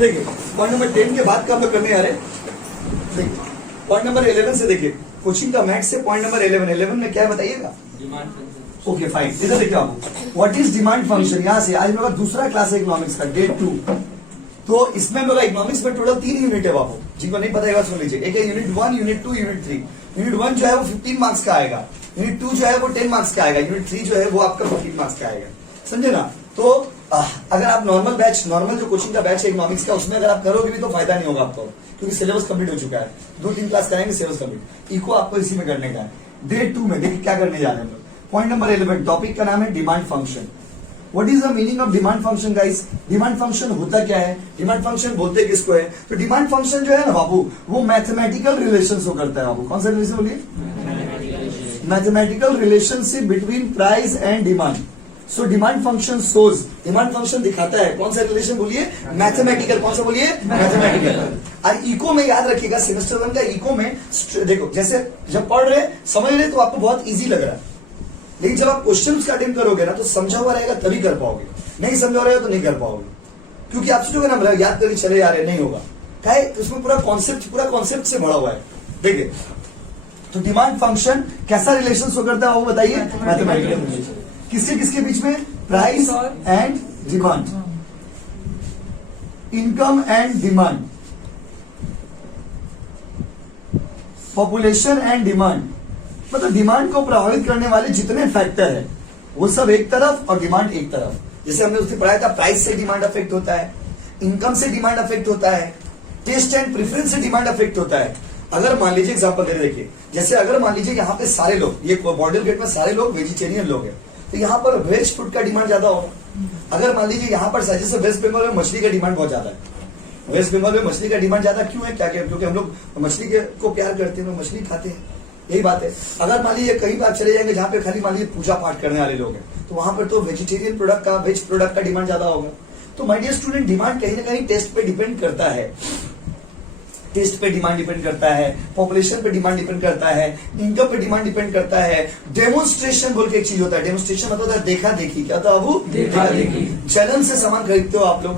देखिए point number 10 के बाद का हम लोग करने आ रहे हैं। देखिए पॉइंट नंबर 11 से देखिए, कोचिंग का मैथ्स से पॉइंट नंबर 11 में क्या है बताइएगा? ओके फाइन, इधर देखिए आप व्हाट इज डिमांड फंक्शन। यहाँ से आज मेरा दूसरा क्लास है इकोनॉमिक्स का, डे 2। तो इसमें मेरा इकोनॉमिक्स में टोटल 3 यूनिट है बाबू, जिनको नहीं पता है सुन लीजिए। एक है यूनिट 1, यूनिट 2, यूनिट 3। यूनिट 1 जो है वो 15 मार्क्स का आएगा, यूनिट 2 जो है वो 10 मार्क्स का आएगा, यूनिट 3 जो है वो आपका 15 मार्क्स का आएगा, समझे ना। तो अगर आप नॉर्मल जो कोचिंग का बैच है इकोनॉमिक्स का, उसमें अगर आप करोगे भी तो फायदा नहीं होगा आपको, क्योंकि सिलेबस कंप्लीट हो चुका है। 2-3 क्लास कराएंगे सिलेबस कंप्लीट। इको आपको इसी में करने का है। डे 2 में देखिए क्या करने जा रहे हैं हम लोग। पॉइंट नंबर 11, टॉपिक का नाम है demand function. What is the meaning of demand function guys? Demand function होता क्या है? डिमांड फंक्शन बोलते किसको है? तो डिमांड फंक्शन जो है ना बाबू, वो मैथमेटिकल रिलेशन को करता है बाबू। कौन सा रिलेशन बोलिए? Mathematical relationship between price and demand. So demand function shows, demand function दिखाता है कौन सा रिलेशन बोलिए? मैथमेटिकल। कौन सा बोलिए? मैथमेटिकल। और इको में याद रखिएगा, सेमेस्टर 1 का इको में देखो, जैसे जब पढ़ रहे समझ रहे तो आपको बहुत इजी लग रहा है, लेकिन जब आप क्वेश्चन का अटेम्प्ट करोगे ना तो समझा हुआ रहेगा तभी कर पाओगे, नहीं समझा रहेगा तो नहीं कर पाओगे, क्योंकि आप सोचोगे ना याद करके चले जा रहे, नहीं होगा। क्या है उसमें पूरा कॉन्सेप्ट से भरा हुआ है। देखिए तो डिमांड फंक्शन कैसा रिलेशन शो करता है वो बताइए? Mathematical relation. किसके किसके बीच में? Price and demand, income and demand, population and demand. मतलब डिमांड को प्रभावित करने वाले जितने फैक्टर है वो सब एक तरफ और डिमांड एक तरफ। जैसे हमने उससे पढ़ाया था, प्राइस से डिमांड अफेक्ट होता है, इनकम से डिमांड अफेक्ट होता है, टेस्ट एंड प्रेफरेंस से डिमांड अफेक्ट होता है। अगर मान लीजिए एग्जांपल दे देखिए, जैसे अगर मान लीजिए यहाँ पे सारे लोग, ये बॉर्डर गेट में सारे लोग वेजिटेरियन लोग हैं, तो यहाँ पर वेज फूड का डिमांड ज्यादा होगा। अगर मान लीजिए यहाँ पर जैसे वेस्ट बंगाल में मछली का डिमांड बहुत ज्यादा है, वेस्ट बंगाल में मछली का डिमांड ज्यादा क्यों है? क्या क्योंकि हम लोग मछली को प्यार करते हैं, लोग मछली खाते हैं, यही बात है। अगर मान लीजिए कहीं पर चले जाएंगे जहाँ पे खाली मान लीजिए पूजा पाठ करने वाले लोग हैं, तो वहां पर तो वेजिटेरियन प्रोडक्ट का, वेज प्रोडक्ट का डिमांड ज्यादा होगा। तो माय डियर स्टूडेंट, डिमांड कहीं ना कहीं टेस्ट पे डिपेंड करता है, टेस्ट पे डिमांड डिपेंड करता है, पॉपुलेशन पे डिमांड डिपेंड करता है, इनकम पे डिमांड डिपेंड करता है। डेमोन्स्ट्रेशन बोल के एक चीज होता है, डेमोन्स्ट्रेशन मतलब होता है देखा देखी। क्या था बाबू? देखा देखी। जलन से सामान खरीदते हो आप लोग,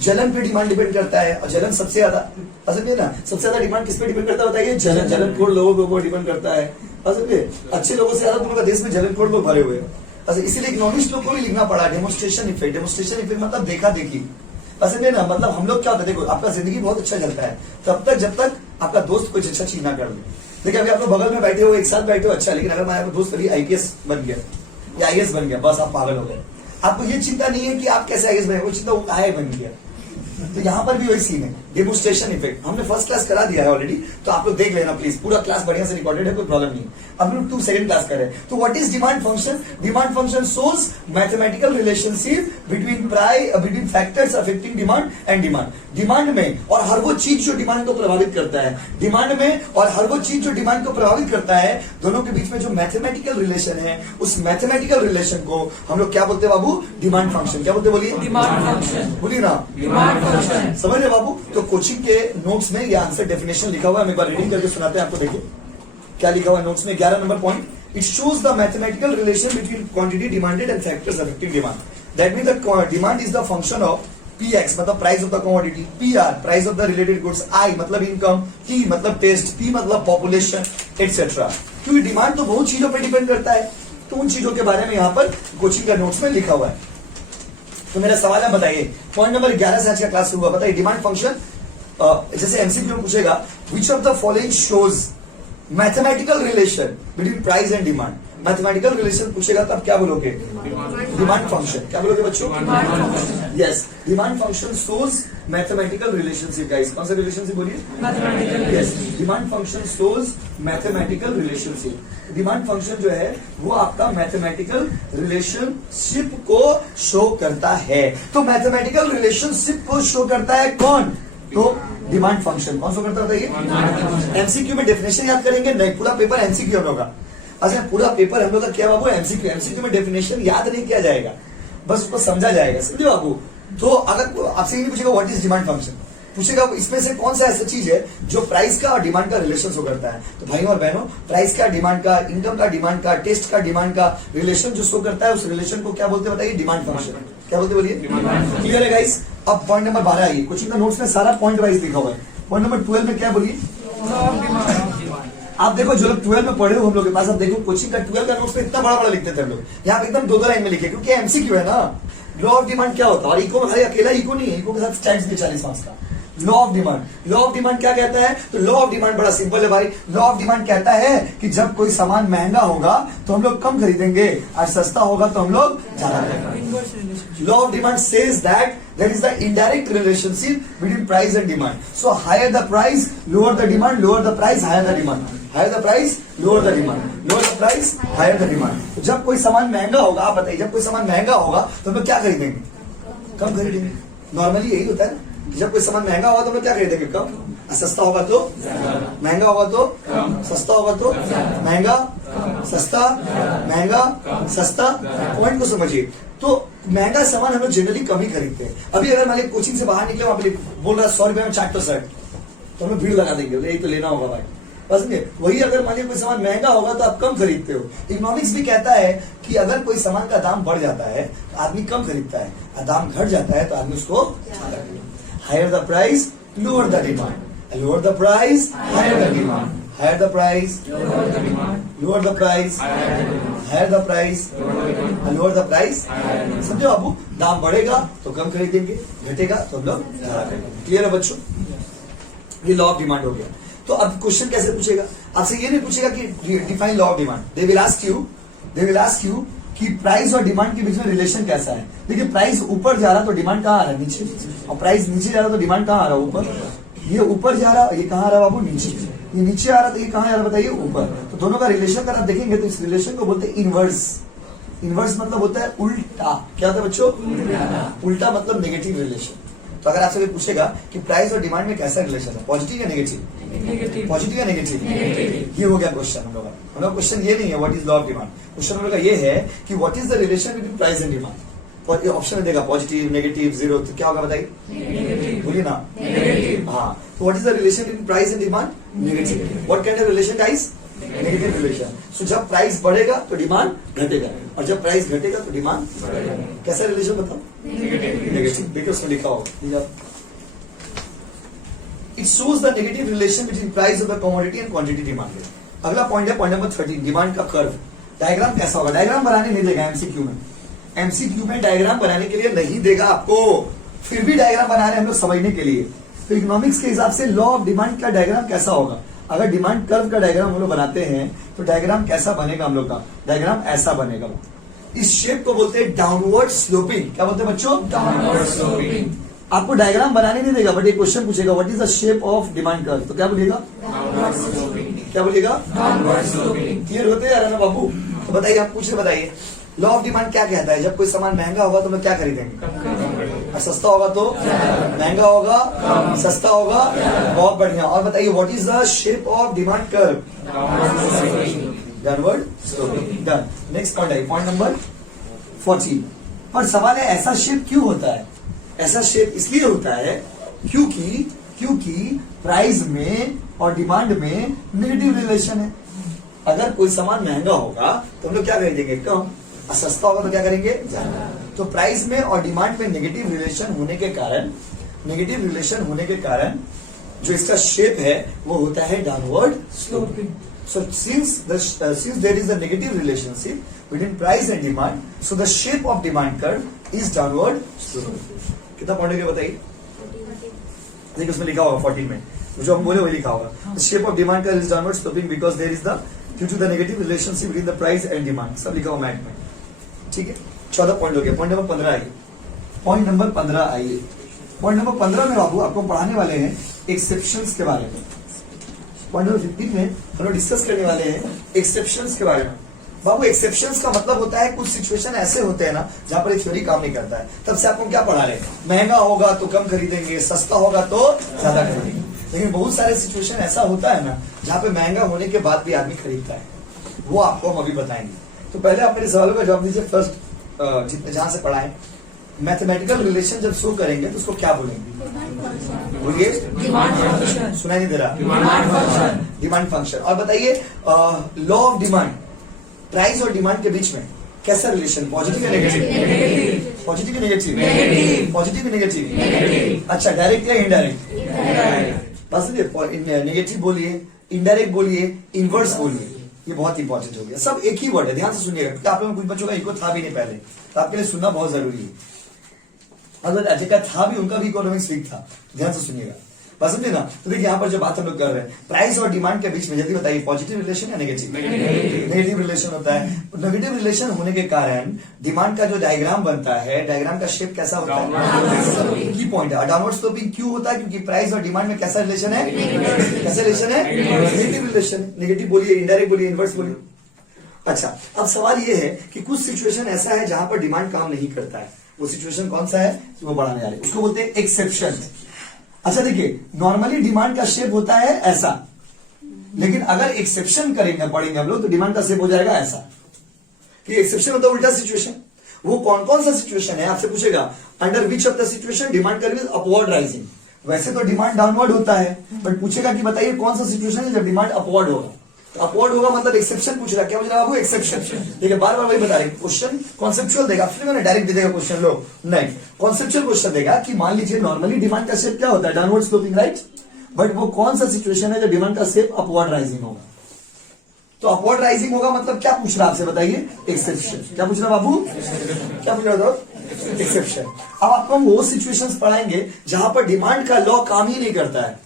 जलन पे डिमांड डिपेंड करता है, और जलन सबसे ज्यादा समझिए ना, सबसे ज्यादा डिमांड किस पे डिपेंड करता है बताइए? जलनखोर लोगों को डिपेंड करता है। अच्छे लोगों से ज्यादा तुम्हारे देश में जलनखोर लोग भरे हुए हैं। अच्छा, इसीलिए इकोनॉमिक्स लोग को भी लिखना पड़ा डेमोन्स्ट्रेशन इफेक्ट। डेमोन्स्ट्रेशन इफेक्ट मतलब देखा देखी। असली ना मतलब हम लोग क्या होता है, देखो आपका जिंदगी बहुत अच्छा चलता है तब तक जब तक आपका दोस्त कुछ अच्छा चीज ना कर दे। देखिए अभी आप लोग बगल में बैठे हो, एक साथ बैठे हो, अच्छा, लेकिन अगर हमारा दोस्त कभी आईपीएस बन गया या आईएएस बन गया, बस आप पागल हो गए। आपको ये चिंता नहीं है कि आप कैसे आईएएस बने, वो चिंता वो काहे बन गया। तो यहाँ पर भी वही सीन है, डेमोन्स्ट्रेशन इफेक्ट। हमने फर्स्ट क्लास करा दिया है ऑलरेडी, तो आप लोग देख लेना प्लीज, पूरा क्लास बढ़िया से रिकॉर्डेड है, कोई प्रॉब्लम नहीं। अब लोग 2 सेकंड क्लास करें। तो what is demand function? Demand function shows mathematical relationship between factors affecting demand and demand. Demand में और हर वो चीज जो डिमांड को प्रभावित करता है, डिमांड में और हर वो चीज जो डिमांड को प्रभावित करता है, दोनों के बीच में जो मैथमेटिकल रिलेशन है, उस मैथमेटिकल रिलेशन को हम लोग क्या बोलते हैं बाबू? Demand function. क्या बोलते बोलिए? Demand function. बोलिए ना, डिमांड फंक्शन। समझ रहे बाबू? तो कोचिंग के नोट्स में ये आंसर डेफिनेशन लिखा हुआ है, हम एक बार रीडिंग करके सुनाते हैं आपको। देखिए क्या लिखा हुआ है नोट्स में, 11 number point. It shows the mathematical relation between quantity demanded and factors affecting demand. That mean the demand is the function of Px मतलब price of the commodity, Pr price of the related goods, I मतलब income, T मतलब test, P मतलब population etcetera. क्योंकि demand तो बहुत चीजों पर depend करता है, तो उन चीजों के बारे में यहाँ पर कोचिंग का नोट्स में लिखा हुआ है। तो मेरा सवाल है, बताइए पॉइंट नंबर 11 से आज का क्लास शुरू हुआ, बताइए डिमांड फंक्शन जैसे एमसीक्यू में पूछेगा, which of the following shows mathematical relation between price and demand. Mathematical relation पूछेगा तब क्या बोलोगे? Demand function. क्या बोलोगे बच्चों? Yes, demand function shows mathematical relationship. Guys कौन सा रिलेशनशिप बोलिए? Mathematical. Yes, demand function shows mathematical relationship. Demand function जो है वो आपका मैथमेटिकल रिलेशनशिप को शो करता है। तो मैथमेटिकल रिलेशनशिप को शो करता है कौन? तो डिमांड फंक्शन। कौन शो करता है? एमसीक्यू में डेफिनेशन याद करेंगे, नहीं पूरा पेपर एमसीक्यू हम लोग का। अच्छा, पूरा पेपर हम लोग का क्या बाबू? एमसीक्यू। एमसीक्यू में डेफिनेशन याद नहीं किया जाएगा, बस उसको समझा जाएगा, समझे बाबू? तो अगर आपसे ये पूछेगा व्हाट इज डिमांड फंक्शन, पूछेगा इसमें से कौन सा ऐसा चीज है जो प्राइस का और डिमांड का रिलेशन शो करता है। तो भाई और बहनों, प्राइस का, डिमांड का, इनकम का, डिमांड का, टेस्ट का, डिमांड का रिलेशन जो शो करता है, उस रिलेशन को क्या बोलते हैं बताइए? Demand function. क्या बोलते बोलिए? क्लियर है गाइस? अब पॉइंट नंबर 12 आइए, कोचिंग का नोट्स में सारा पॉइंट वाइज लिखा हुआ है। पॉइंट नंबर 12 में क्या बोलिए, आप देखो जो लोग 12 में पढ़े हो हम लोग के पास, आप देखो कोचिंग का 12 का नोट्स में इतना बड़ा बड़ा लिखते थे हम लोग, यहाँ पे एकदम 2-2 लाइन में लिखे, क्योंकि एमसीक्यू है ना। लॉ ऑफ डिमांड क्या होता है, और इको में अकेला इको नहीं है, इको के साथ स्टैट्स भी 40 मार्क्स का। Law of demand, law of demand क्या कहता है, तो लॉ ऑफ डिमांड बड़ा सिंपल है भाई। लॉ ऑफ डिमांड कहता है कि जब कोई सामान महंगा होगा तो हम लोग कम खरीदेंगे, और सस्ता होगा तो हम लोग ज्यादा खरीदेंगे। Law of demand says that there is the indirect relationship between price and demand. So higher the price, lower the demand, lower the price, higher the demand. Higher the price, lower the demand. Lower the price, higher the demand. तो जब कोई सामान महंगा होगा, आप बताइए, जब कोई सामान महंगा होगा तो हम लोग क्या खरीदेंगे, कम खरीदेंगे। नॉर्मली यही होता है ना, जब कोई सामान महंगा होगा तो हम लोग क्या खरीदेंगे, कम। सस्ता होगा तो महंगा, होगा तो सस्ता, होगा तो महंगा, सस्ता, महंगा, सस्ता। पॉइंट को समझिए, तो महंगा सामान हम लोग जनरली कम ही खरीदते हैं। अभी अगर मान कोचिंग से बाहर निकले, वहां पे बोल रहा 100 रुपए में चाट तो शर्ट, तो हम लोग भीड़ लगा देंगे, यही तो लेना होगा भाई, बस नहीं। वही अगर मान कोई सामान महंगा होगा तो आप कम खरीदते हो। इकोनॉमिक्स भी कहता है कि अगर कोई सामान का दाम बढ़ जाता है तो आदमी कम खरीदता है, और दाम घट जाता है तो आदमी उसको higher the price, lower the demand, lower the price, higher the demand, higher the price, lower the price, higher the price, lower the price. समझो बाबू, दाम बढ़ेगा तो कम खरीदेंगे, घटेगा तो हम लोग ज्यादा खरीदेंगे। क्लियर है बच्चों, ये लॉ ऑफ डिमांड हो गया। तो अब क्वेश्चन कैसे पूछेगा, आपसे ये नहीं पूछेगा कि define law of demand. They will ask you कि प्राइस और डिमांड के बीच में रिलेशन कैसा है। देखिए, प्राइस ऊपर जा रहा तो डिमांड कहाँ आ रहा है, नीचे, और प्राइस नीचे जा रहा तो डिमांड कहाँ आ रहा है, ऊपर। ये ऊपर जा रहा, ये कहाँ आ रहा है बाबू, नीचे। ये नीचे आ रहा तो ये कहाँ आ रहा बताइए, ऊपर। तो दोनों का रिलेशन अगर आप देखेंगे तो इस रिलेशन को बोलते हैं इनवर्स। इनवर्स मतलब होता है उल्टा। क्या होता है बच्चों, उल्टा मतलब नेगेटिव रिलेशन। तो अगर आपसे पूछेगा कि प्राइस और डिमांड में कैसा रिलेशन है, पॉजिटिव या नेगेटिव, पॉजिटिव या नेगेटिव, ये हो गया क्वेश्चन हम लोग। क्वेश्चन ये नहीं है what is law of demand, question हम लोग का ये है कि what is the relation between price and demand. Option में देगा पॉजिटिव, नेगेटिव, जीरो, तो क्या होगा बताइए, बोलिए ना, हाँ। तो what is the relation between price and demand, negative. What kind of relation guys, negative relation. So जब प्राइस बढ़ेगा तो डिमांड घटेगा, और जब प्राइस घटेगा तो डिमांड बढ़ेगा। कैसा रिलेशन बताओ, नेगेटिव। देखिए उसमें लिखा होगा, it shows the negative relation between price of the commodity and quantity demanded. अगला पॉइंट है पॉइंट नंबर 13, डिमांड का कर्व। डायग्राम कैसा होगा, डायग्राम बनाने नहीं देगा एमसीक्यू में। एमसीक्यू में डायग्राम बनाने के लिए नहीं देगा आपको, फिर भी डायग्राम बना रहे हैं हम लोग समझने के लिए। तो इकोनॉमिक्स के हिसाब से लॉ ऑफ डिमांड का डायग्राम कैसा होगा, अगर डिमांड कर्व का डायग्राम हम लोग बनाते हैं तो डायग्राम कैसा बनेगा हम लोग का, डायग्राम ऐसा बनेगा। इस शेप को बोलते हैं डाउनवर्ड स्लोपिंग। क्या बोलते हैं बच्चों, डाउनवर्ड स्लोपिंग। आपको डायग्राम बनाने नहीं देगा, बट एक क्वेश्चन पूछेगा what is the shape of demand curve, तो क्या बोलिएगा, डाउनवर्ड स्लोपिंग। क्या बोलिएगा, डाउनवर्ड स्लोपिंग। क्लियर होते हैं यार ना बाबू। तो बताइए, आप पूछ रहे, बताइए लॉ ऑफ डिमांड क्या कहता है, जब कोई सामान महंगा होगा तो हम क्या खरीदेंगे, और सस्ता होगा तो महंगा होगा, सस्ता होगा, बहुत बढ़िया। और बताइए what is the shape of demand curve, downward sloping. Done. Next point है पॉइंट नंबर 14। पर सवाल है ऐसा शेप क्यों होता है, ऐसा शेप इसलिए होता है क्योंकि प्राइस में और डिमांड में नेगेटिव रिलेशन है। अगर कोई सामान महंगा होगा तो हम लोग क्या खरीदेंगे, कम, और सस्ता होगा तो क्या करेंगे, ज्यादा। तो प्राइस में और डिमांड में नेगेटिव रिलेशन होने के कारण जो इसका शेप है वो होता है downward sloping. So since there is a negative relationship between price and demand, so the shape of demand curve is downward sloping. कितना पॉइंट है बताइए, देखिए उसमें लिखा होगा 14 में, जो हम बोले वही लिखा होगा। The shape of demand curve is downward sloping because there is the due to the negative relationship between the price and demand. सब लिखा हुआ मैथ में, ठीक है। 14 पॉइंट हो गया। पॉइंट नंबर 15 आइए, पॉइंट नंबर 15 आइए। पॉइंट नंबर 15 में बाबू आपको पढ़ाने वाले हैं एक्सेप्शंस के बारे में। पॉइंट नंबर 15 में हम लोग डिस्कस करने वाले हैं एक्सेप्शंस के बारे में। बाबू एक्सेप्शंस का मतलब होता है कुछ सिचुएशन ऐसे होते हैं ना जहां पर थ्योरी काम नहीं करता है। तब से आपको क्या पढ़ा रहे हैं, महंगा होगा तो कम खरीदेंगे, सस्ता होगा तो ज्यादा खरीदेंगे। लेकिन बहुत सारे सिचुएशन ऐसा होता है ना जहाँ पे महंगा होने के बाद भी आदमी खरीदता है, वो आपको हम अभी बताएंगे। तो पहले आप मेरे सवालों का जवाब दीजिए। फर्स्ट जितने जहां से पढ़ाएं, मैथमेटिकल रिलेशन जब शो करेंगे तो उसको क्या बोलेंगे, बोलिए, डिमांड फंक्शन। सुनाई नहीं दे रहा, डिमांड फंक्शन। Demand function. और बताइए लॉ ऑफ डिमांड, प्राइस और डिमांड के बीच में कैसा रिलेशन, पॉजिटिव या नेगेटिव, पॉजिटिव की नेगेटिव, Negative. पॉजिटिव की नेगेटिव, Negative. अच्छा डायरेक्ट या इनडायरेक्ट, Indirect. बस नेगेटिव बोलिए, इनडायरेक्ट बोलिए, इनवर्स बोलिए, ये बहुत इंपॉर्टेंट हो गया। सब एक ही वर्ड है, ध्यान से सुनिएगा, क्योंकि आप लोगों को कुछ बच्चों का इको था भी नहीं पहले, तो आपके लिए सुनना बहुत जरूरी है। अगर अजय का था भी, उनका भी इकोनॉमिक्स वीक था, ध्यान से सुनिएगा, बस समझे ना। तो देखिए यहाँ पर जो बात हम लोग कर रहे हैं, प्राइस और डिमांड के बीच में जल्दी बताइए, पॉजिटिव रिलेशन या नेगेटिव? नेगेटिव रिलेशन होता है। नेगेटिव रिलेशन होने के कारण डिमांड का जो डायग्राम बनता है, डायग्राम का शेप कैसा होता है? की पॉइंट है। डाउनवर्ड स्लोपिंग क्यों होता है? क्योंकि प्राइस और डिमांड में कैसा रिलेशन है? कैसा रिलेशन है? Negative relation. नेगेटिव बोलिए, इनडायरेक्ट बोलिए, इनवर्स बोलिए। अच्छा, अब सवाल ये है कि कुछ सिचुएशन ऐसा है जहां पर डिमांड काम नहीं करता है, वो सिचुएशन कौन सा है वो बढ़ाने वाले, उसको बोलते हैं एक्सेप्शन। अच्छा देखिए, नॉर्मली डिमांड का शेप होता है ऐसा, लेकिन अगर एक्सेप्शन करेंगे पढ़ेंगे हम लोग तो डिमांड का शेप हो जाएगा ऐसा। कि एक्सेप्शन होता है उल्टा सिचुएशन। वो कौन कौन सा सिचुएशन है आपसे पूछेगा, under which of the situation demand curve is upward rising. वैसे तो डिमांड डाउनवर्ड होता है, बट पूछेगा कि बताइए कौन सा सिचुएशन है जब डिमांड अपवर्ड होगा। तो अपवर्ड होगा मतलब एक्सेप्शन पूछ रहा, क्या पूछ रहा है वो? एक्सेप्शन। देखिए बार बार वही बता रहे, क्वेश्चन कॉन्सेप्चुअल देगा, फिर मैंने डायरेक्ट दे देगा क्वेश्चन, लो नहीं, कॉन्सेप्चुअल क्वेश्चन देगा कि मान लीजिए नॉर्मली डिमांड का शेप क्या होता है? Downward sloping, right? बट वो कौन सा सिचुएशन है जब डिमांड का शेप अपवर्ड राइजिंग होगा? तो अपवर्ड राइजिंग होगा मतलब क्या पूछ रहा आपसे बताइए? एक्सेप्शन। क्या पूछ रहा बाबू? क्या पूछ रहा था? एक्सेप्शन। अब आपको हम वो सिचुएशंस पढ़ाएंगे जहां पर डिमांड का लॉ काम ही नहीं करता है।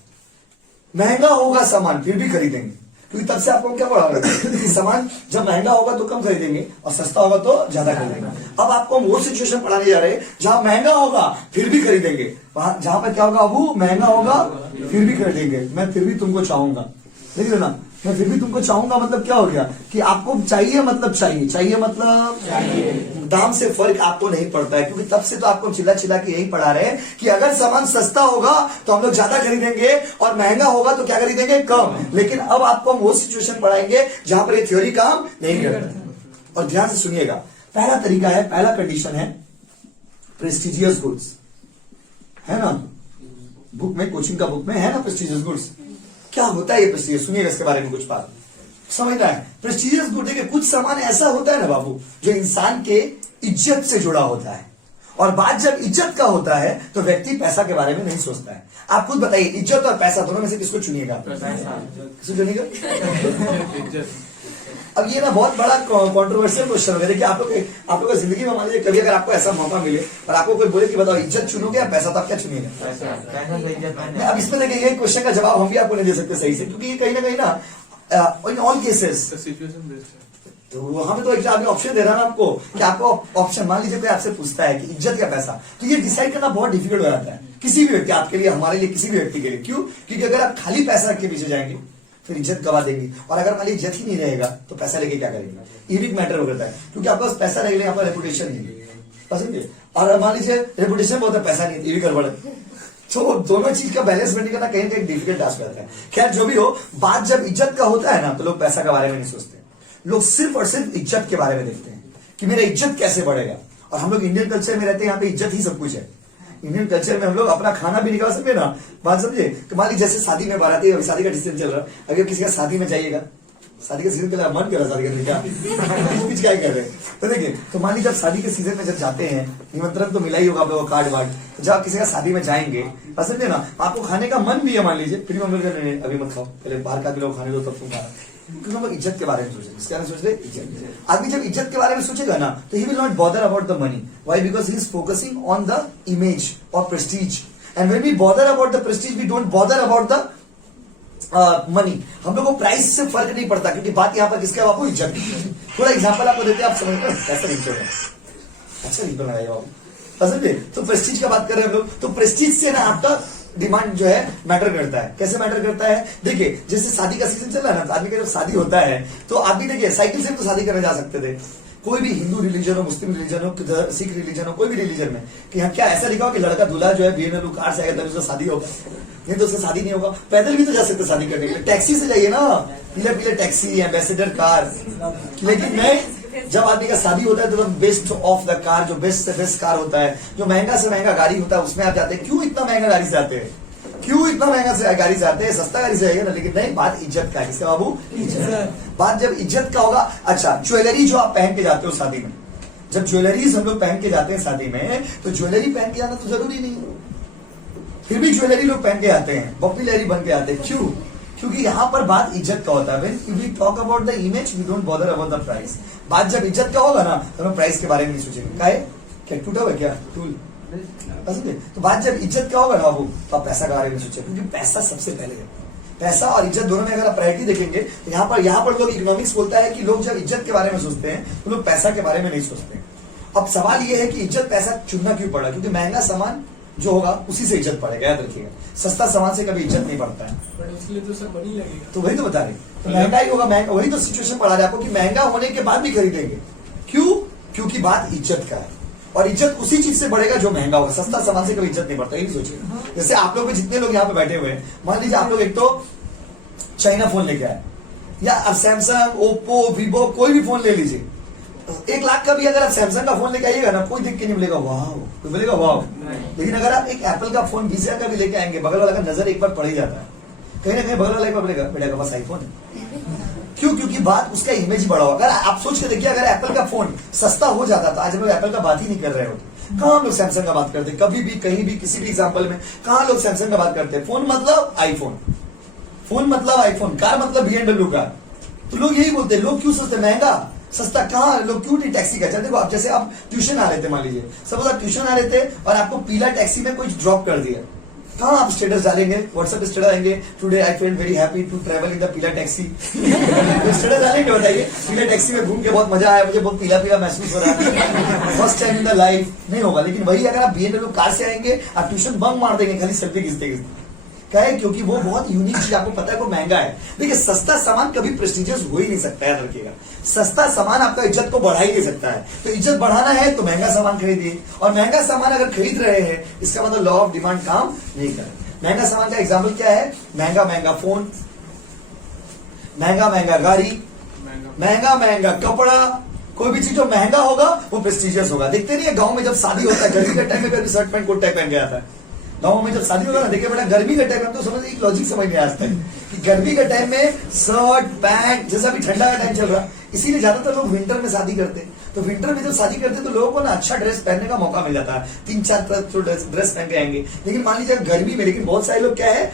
महंगा होगा सामान फिर भी खरीदेंगे, क्योंकि तब से आपको क्या पढ़ा रहा है कि सामान जब महंगा होगा तो कम खरीदेंगे और सस्ता होगा तो ज्यादा खरीदेंगे। अब आपको हम वो सिचुएशन पढ़ाने जा रहे हैं जहां महंगा होगा फिर भी खरीदेंगे, वहां जहां पर क्या होगा बाबू? महंगा होगा फिर भी खरीदेंगे। मैं फिर भी तुमको चाहूंगा, देख लो ना, मैं फिर भी तुमको चाहूंगा मतलब क्या हो गया कि आपको चाहिए मतलब चाहिए, चाहिए मतलब दाम से फर्क आपको नहीं पड़ता है, क्योंकि तब से तो आपको चिल्ला चिल्ला के यही पढ़ा रहे हैं कि अगर सामान सस्ता होगा तो हम लोग ज्यादा खरीदेंगे और महंगा होगा तो क्या खरीदेंगे? कम। लेकिन अब आपको हम वो सिचुएशन पढ़ाएंगे जहां पर ये थ्योरी काम नहीं करता। और ध्यान से सुनिएगा, पहला तरीका है, पहला कंडीशन है प्रेस्टिजियस गुड्स, है ना? बुक में, कोचिंग का बुक में है ना प्रेस्टिजियस गुड्स। क्या होता है ये प्रेस्टिजियस? सुनिएगा इसके बारे में कुछ बात समझना है। प्रेस्टिजियस गुड देखिए, कुछ सामान ऐसा होता है ना बाबू जो इंसान के इज्जत से जुड़ा होता है, और बात जब इज्जत का होता है तो व्यक्ति पैसा के बारे में नहीं सोचता है। आप खुद बताइए, इज्जत और पैसा दोनों में से किसको चुनिएगा? किसको चुनिएगा? अब ये ना बहुत बड़ा कंट्रोवर्शियल क्वेश्चन है। देखिए आप लोग का जिंदगी में मान लीजिए कभी अगर आपको ऐसा मौका मिले और आपको कोई बोले कि बताओ इज्जत चुनोगे या पैसा, तो आप क्या चुनिएगा? अब इसमें देखिए ये क्वेश्चन का जवाब हम भी आपको नहीं दे सकते सही से, क्योंकि ये कहीं ना इन ऑल केसेस तो वहां पे तो एक अभी ऑप्शन दे रहा है आपको कि आपको ऑप्शन, मान लीजिए कोई आपसे पूछता है कि इज्जत या पैसा, तो ये डिसाइड करना बहुत डिफिकल्ट हो जाता है किसी भी व्यक्ति, आपके लिए, हमारे लिए, किसी भी व्यक्ति के लिए। क्यों? क्योंकि अगर आप खाली पैसा रख के पीछे जाएंगे फिर इज्जत गवा देंगे, और अगर मान लीजिए इज्जत ही नहीं रहेगा तो पैसा लेके क्या करेंगे? ये भी एक मैटर हो जाता है, क्योंकि आपके पास पैसा रहेगा, आपका रेपुटेशन नहीं है, पसंद है। और मान लीजिए रेपुटेशन बहुत है, पैसा नहीं है, ये भी गड़बड़ है। तो दोनों चीज का बैलेंस मेंटेन करना कहीं ना कहीं डिफिकल्ट टास्क रहता है। खैर जो भी हो, बात जब इज्जत का होता है ना तो लोग पैसा के बारे में नहीं सोचते, लोग सिर्फ और सिर्फ इज्जत के बारे में देखते हैं कि मेरा इज्जत कैसे बढ़ेगा। और हम लोग इंडियन कल्चर में रहते हैं, यहाँ पे इज्जत ही सब कुछ है। इंडियन कल्चर में हम लोग अपना खाना भी निकाल सकते ना, बात समझे? तो मान लीजिए जैसे शादी में बाराती, अभी शादी का डिसीजन चल रहा है, अगर किसी का शादी में जाइएगा, शादी का सीजन चला, मन कर रहा शादी करने, क्या कुछ क्या कर रहे हैं? तो देखिए, तो मान लीजिए जब शादी के सीजन में जब जाते हैं, निमंत्रण तो मिला ही होगा आप लोगों को, कार्ड वार्ड, तो जब आप किसी का शादी में जाएंगे, पसंद है ना, आपको खाने का मन भी है, मान लीजिए, फिर भी हम अभी मत खाओ, पहले बाहर का लोग खाने दो तब तुम खाना, क्योंकि हम लोग इज्जत के बारे में सोच रहे हैं। इसके बारे में सोच रहे इज्जत। आदमी जब इज्जत के बारे में सोचेगा ना तो he will not bother about the money. Why? Because he is focusing on the image और prestige, and when we bother about the prestige we don't bother about the money. हम लोग को प्राइस से फर्क नहीं पड़ता, क्योंकि बात यहाँ पर किसका है बाबू? इज्जत। थोड़ा एग्जाम्पल आपको देते हैं, आप समझ रहे कैसा नहीं चल रहा? अच्छा नहीं बना बाबू, पसंद है? तो प्रेस्टीज का बात कर रहे हैं हम लोग, तो प्रेस्टीज से ना आपका डिमांड जो है मैटर करता है। कैसे मैटर करता है? देखिए जैसे शादी का सीजन चल रहा है ना, तो आदमी का जब शादी होता है तो आप भी देखिए साइकिल से तो शादी करने जा सकते थे, कोई भी हिंदू रिलीजन हो, मुस्लिम रिलीजन हो, सिख रिलीजन हो, कोई भी रिलीजन में, कि यहाँ क्या ऐसा लिखा हो कि लड़का दूल्हा जो है BMW कार से आएगा तभी उसका शादी होगा, नहीं तो उससे शादी नहीं होगा। पैदल भी तो जा सकते शादी करने के लिए, टैक्सी से जाइए ना, पीले पीले टैक्सी, एम्बेसडर कार। लेकिन नहीं, जब आदमी का शादी होता है तो बेस्ट ऑफ द कार, जो बेस्ट से बेस्ट कार होता है, जो महंगा से महंगा गाड़ी होता है, उसमें आप जाते हैं। क्यों इतना महंगा गाड़ी से आते हैं? क्यों इतना महंगा से गाड़ी से आते हैं? सस्ता गाड़ी से आइए ना। लेकिन नहीं, बात इज्जत का है। किसका बाबू? इज्जत। बात जब इज्जत का होगा, अच्छा ज्वेलरी जो आप पहन के जाते हो शादी में, जब ज्वेलरीज हम लोग पहन के जाते हैं शादी में, तो ज्वेलरी पहन के जाना तो जरूरी नहीं है, फिर भी ज्वेलरी लोग पहन के आते हैं, पॉपुलरी बन के आते हैं। क्यों? क्योंकि यहाँ पर बात इज्जत का होता है। When we talk about the image, we don't bother about the price. बात जब इज्जत का होगा ना, तो हम प्राइस के बारे में नहीं सोचेंगे। क्या है? क्या टूटा हुआ है क्या टूल? तो बात जब इज्जत का होगा ना वो, तो आप पैसा के बारे में सोचेंगे, क्योंकि पैसा सबसे पहले है। पैसा और इज्जत दोनों में अगर आप प्रायोरिटी देखेंगे, तो यहाँ पर लोग इकोनॉमिक्स बोलता है कि लोग जब इज्जत के बारे में सोचते हैं, तो लोग पैसा के बारे में नहीं सोचते। अब सवाल ये है कि इज्जत पैसा चुनना क्यों पड़ा? क्योंकि महंगा सामान जो होगा उसी से इज्जत पड़ेगा, याद रखिएगा। सस्ता सामान से कभी इज्जत नहीं पड़ता है। बट उसके लिए तो सब बनी लगेगा। तो वही तो बता रहे, तो महंगा ही होगा। महंगा, वही तो सिचुएशन पड़ा रहे आपको कि महंगा होने के बाद भी खरीदेंगे। क्यों? क्योंकि बात इज्जत का है, और इज्जत उसी चीज से बढ़ेगा जो महंगा होगा। सस्ता सामान से कभी इज्जत नहीं बढ़ता, ये सोचिए। जैसे आप लोग जितने लोग यहाँ पे बैठे हुए हैं, मान लीजिए आप लोग एक तो चाइना फोन लेके आए, या सैमसंग, ओप्पो, वीवो, कोई भी फोन ले लीजिए। 1 लाख का भी अगर आप सैमसंग का फोन लेके आइएगा ना, कोई देख के नहीं बोलेगा वाह, कोई बोलेगा वाह। लेकिन अगर आप एक एप्पल का फोन 20,000 का भी लेके आएंगे, बगल वाला का नजर एक बार पड़ ही जाता है, कहीं ना कहीं बगल वाला एक बार बोलेगा बेटा का बस आईफोन है। क्यों? क्योंकि बात उसका इमेज बड़ा होगा। अगर आप सोच के देखिए, अगर एप्पल का फोन सस्ता हो जाता तो आज हम लोग एप्पल का बात ही नहीं कर रहे होते। कहाँ हम लोग सैमसंग का बात करते? कभी भी, कहीं भी, किसी भी एग्जाम्पल में कहाँ लोग सैमसंग का बात करते हैं? फोन मतलब आईफोन, फोन मतलब आईफोन, कार मतलब BMW कार। तो लोग यही बोलते हैं। लोग क्यों सोचते महंगा सस्ता? कहाँ लोग क्यों नहीं टैक्सी का? देखो आप, जैसे आप ट्यूशन आ रहे थे, मान लीजिए सपोज आप ट्यूशन आ रहे थे और आपको पीला टैक्सी में कोई ड्रॉप कर दिया, कहाँ आप स्टेटस डालेंगे? व्हाट्सएप पे स्टेटस डालेंगे, today I felt very happy to travel in the पीला टैक्सी। स्टेटस डालेंगे, बताइए पीला टैक्सी में घूम के बहुत मजा आया, मुझे बहुत पीला पीला महसूस हो रहा है, first time in the life. नहीं होगा। लेकिन वही अगर आप BMW कार से आएंगे, आप ट्यूशन बंक मार देंगे खाली सेल्फी खींचते खींचते। क्या है? क्योंकि वो बहुत यूनिक चीज, आपको पता है वो महंगा है। देखिए सस्ता सामान कभी प्रेस्टिजियस हो ही नहीं सकता, याद रखिएगा। सस्ता सामान आपका इज्जत को बढ़ा ही नहीं सकता है। तो इज्जत बढ़ाना है तो महंगा सामान खरीदिए, और महंगा सामान अगर खरीद रहे हैं, इसका मतलब लॉ ऑफ डिमांड काम नहीं कर रहा। महंगा सामान का एग्जाम्पल क्या है? महंगा महंगा फोन, महंगा महंगा गाड़ी, महंगा महंगा कपड़ा। कोई भी चीज जो महंगा होगा वो प्रेस्टिजियस होगा। देखते नहीं है गांव में जब शादी होता है, गर्मी के टाइम में भी शर्ट पैंट कोट टाइप पहन के आता है। गाँव में जब शादी होगा ना, देखिए बेटा गर्मी के टाइम में, तो समझ एक लॉजिक समझ नहीं आज तक कि गर्मी के टाइम में शर्ट पैंट, जैसा अभी ठंडा का टाइम चल रहा है, इसीलिए ज्यादातर लोग विंटर में शादी करते हैं। तो विंटर में जब शादी करते हैं तो लोगों को ना अच्छा ड्रेस पहनने का मौका मिल जाता है, 3-4 ड्रेस पहन के आएंगे। लेकिन मान लीजिए गर्मी में, लेकिन बहुत सारे लोग क्या है,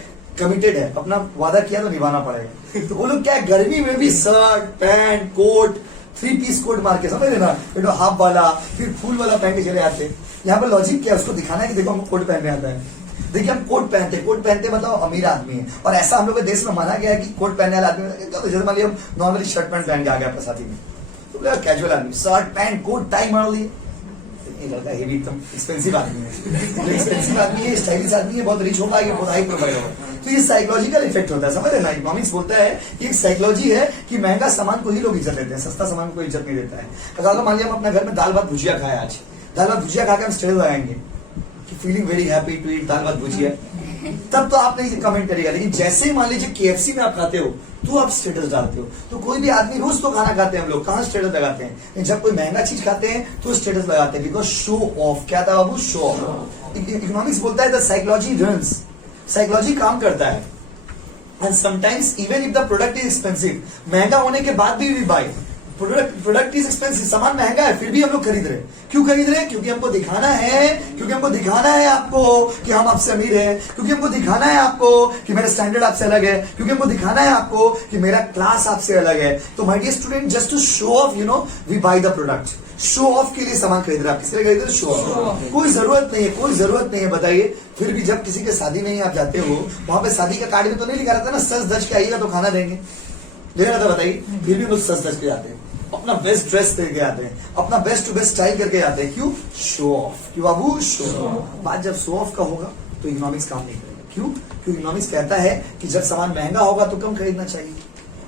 कमिटेड है, अपना वादा किया तो निभाना पड़ेगा। तो वो लोग क्या है, गर्मी में भी shirt pant coat, 3 piece coat मार के, समझ लेना, हाफ वाला, फिर फुल वाला पहन के चले आते हैं। यहाँ पर लॉजिक क्या है, उसको दिखाना है कि देखो हमको कोट पहनने आता है। देखिए हम कोट पहनते मतलब अमीर आदमी है, और ऐसा हम लोग के देश में माना गया है कि कोट पहनने वाला आदमी, तो जैसे मान लिया हम नॉर्मली शर्ट पैंट पहन के आ गया अपने साथी में, तो कैजुअल आदमी शर्ट पैंट कोट टाई मार लिए, लड़का हेवी एकदम एक्सपेंसिव आदमी है, एक्सपेंसिव आदमी है, स्टाइलिश आदमी है, बहुत रिच होगा, ये बहुत हाई प्रोफाइल होगा। तो ये साइकोलॉजिकल इफेक्ट होता है, समझ रहे ना। इकोनॉमिक्स बोलता है कि एक साइकोलॉजी है कि महंगा सामान को ही लोग इज्जत देते हैं, सस्ता सामान को इज्जत नहीं देता है। अगर मान लिया हम अपने घर में दाल भात भुजिया खाए, आज दाल भात भुजिया खा के हम स्टेटस लगाएंगे कि feeling very happy to eat dal bhat bhujia, तब तो आप नहीं कमेंट करेगा। लेकिन जैसे ही मान लीजिए KFC में आप खाते हो तो आप स्टेटस डालते हो। तो कोई भी आदमी, रोज तो खाना खाते हैं हम लोग, कहाँ स्टेटस लगाते हैं? जब कोई महंगा चीज खाते हैं तो स्टेटस लगाते हैं, बिकॉज शो ऑफ। क्या था बाबू? Show off. इकोनॉमिक्स बोलता है द साइकोलॉजी रन्स, साइकोलॉजी काम करता है। And sometimes even if the product is expensive, महंगा होने के बाद भी बाय प्रोडक्ट इज एक्सपेंसिव, सामान महंगा है फिर भी हम लोग खरीद रहे हैं। क्यों खरीद रहे हैं? क्योंकि हमको दिखाना है, क्योंकि हमको दिखाना है आपको कि हम आपसे अमीर हैं, क्योंकि हमको दिखाना है आपको कि मेरा स्टैंडर्ड आपसे अलग है, क्योंकि हमको दिखाना है आपको कि मेरा क्लास आपसे अलग है। तो my dear student, just to show off, we buy the product. Show off के लिए सामान खरीद रहे हैं आप, किसके लिए खरीद रहे हैं? Show off. कोई जरूरत नहीं है, कोई जरूरत नहीं है, बताइए। फिर भी जब किसी के शादी में ही आप जाते हो, वहां पे शादी का कार्ड में तो नहीं लिखा रहता ना सज धज के आइएगा तो खाना देंगे, लिखा रहता, बताइए। फिर भी लोग सज धज के जाते हैं, अपना बेस्ट ड्रेस करके आते हैं, अपना बेस्ट टू बेस्ट स्टाइल करके आते हैं। क्यों? Show off. क्यों बाबू? Show off. बात जब शो ऑफ का होगा तो इकोनॉमिक्स काम नहीं करेगा। क्यों? क्योंकि इकोनॉमिक्स कहता है कि जब सामान महंगा होगा तो कम खरीदना चाहिए,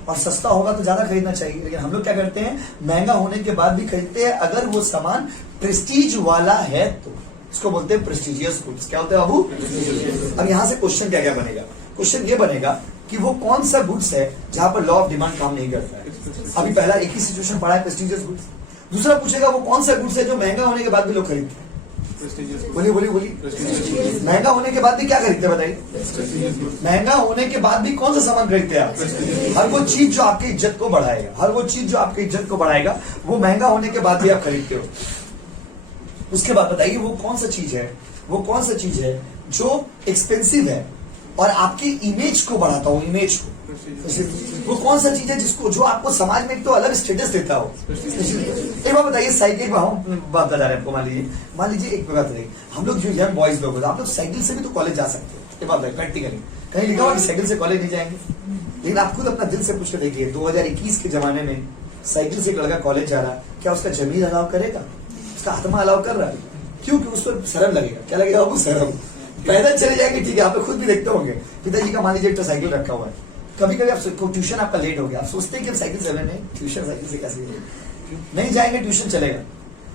और सस्ता होगा तो ज्यादा खरीदना चाहिए। लेकिन हम लोग क्या करते हैं, महंगा होने के बाद भी खरीदते हैं अगर वो सामान प्रेस्टीज वाला है तो। इसको बोलते हैं प्रेस्टीजियस गुड्स। क्या होता है बाबू? अब यहाँ से क्वेश्चन क्या क्या बनेगा? क्वेश्चन ये बनेगा कि वो कौन सा गुड्स है जहां पर लॉ ऑफ डिमांड काम नहीं करता है। अभी पहला एक ही सिचुएशन पढ़ा है, प्रेस्टीजियस गुड्स। दूसरा पूछेगा वो कौन सा गुड्स है जो महंगा होने के बाद भी लोग खरीदते हैं। बोलिए बोलिए बोलिए, महंगा होने के बाद भी क्या खरीदते हैं बताइए? महंगा होने के बाद भी कौन सा सामान खरीदते हैं आप? हर वो चीज जो आपकी इज्जत को बढ़ाएगा, हर वो चीज जो आपकी इज्जत को बढ़ाएगा, वो महंगा होने के बाद भी आप खरीदते हो। उसके बाद बताइए वो कौन सा चीज है जो एक्सपेंसिव है और आपकी इमेज को बढ़ाता हो, इमेज को। वो कौन सा चीज है जिसको जो आपको समाज में एक तो अलग स्टेटस देता हो। एक बार बताइए साइकिल बात बता रहे हैं आपको। मान लीजिए एक बात बताइए, हम लोग जो यंग बॉयज लोग होते हैं, आप लोग साइकिल से भी तो कॉलेज जा सकते हो। एक बात बताइए प्रैक्टिकली कहीं लिखा हुआ कि साइकिल से कॉलेज नहीं जाएंगे, लेकिन आप खुद अपना दिल से पूछ के देखिए 2021 के जमाने में साइकिल से एक लड़का कॉलेज जा रहा, क्या उसका जमीर अलाउ करेगा? उसका आत्मा अलाउ कर रहा है? क्यों? कि उसको शर्म लगेगा। क्या लगेगा? वो शर्म। पैदल चले जाएंगे, ठीक है, आप खुद भी देखते होंगे पिताजी का मान लीजिए एक तो साइकिल रखा हुआ है, कभी कभी आप ट्यूशन आपका लेट हो गया, आप सोचते हैं कि साइकिल से नहीं, ट्यूशन साइकिल से कैसे नहीं जाएंगे, ट्यूशन चलेगा,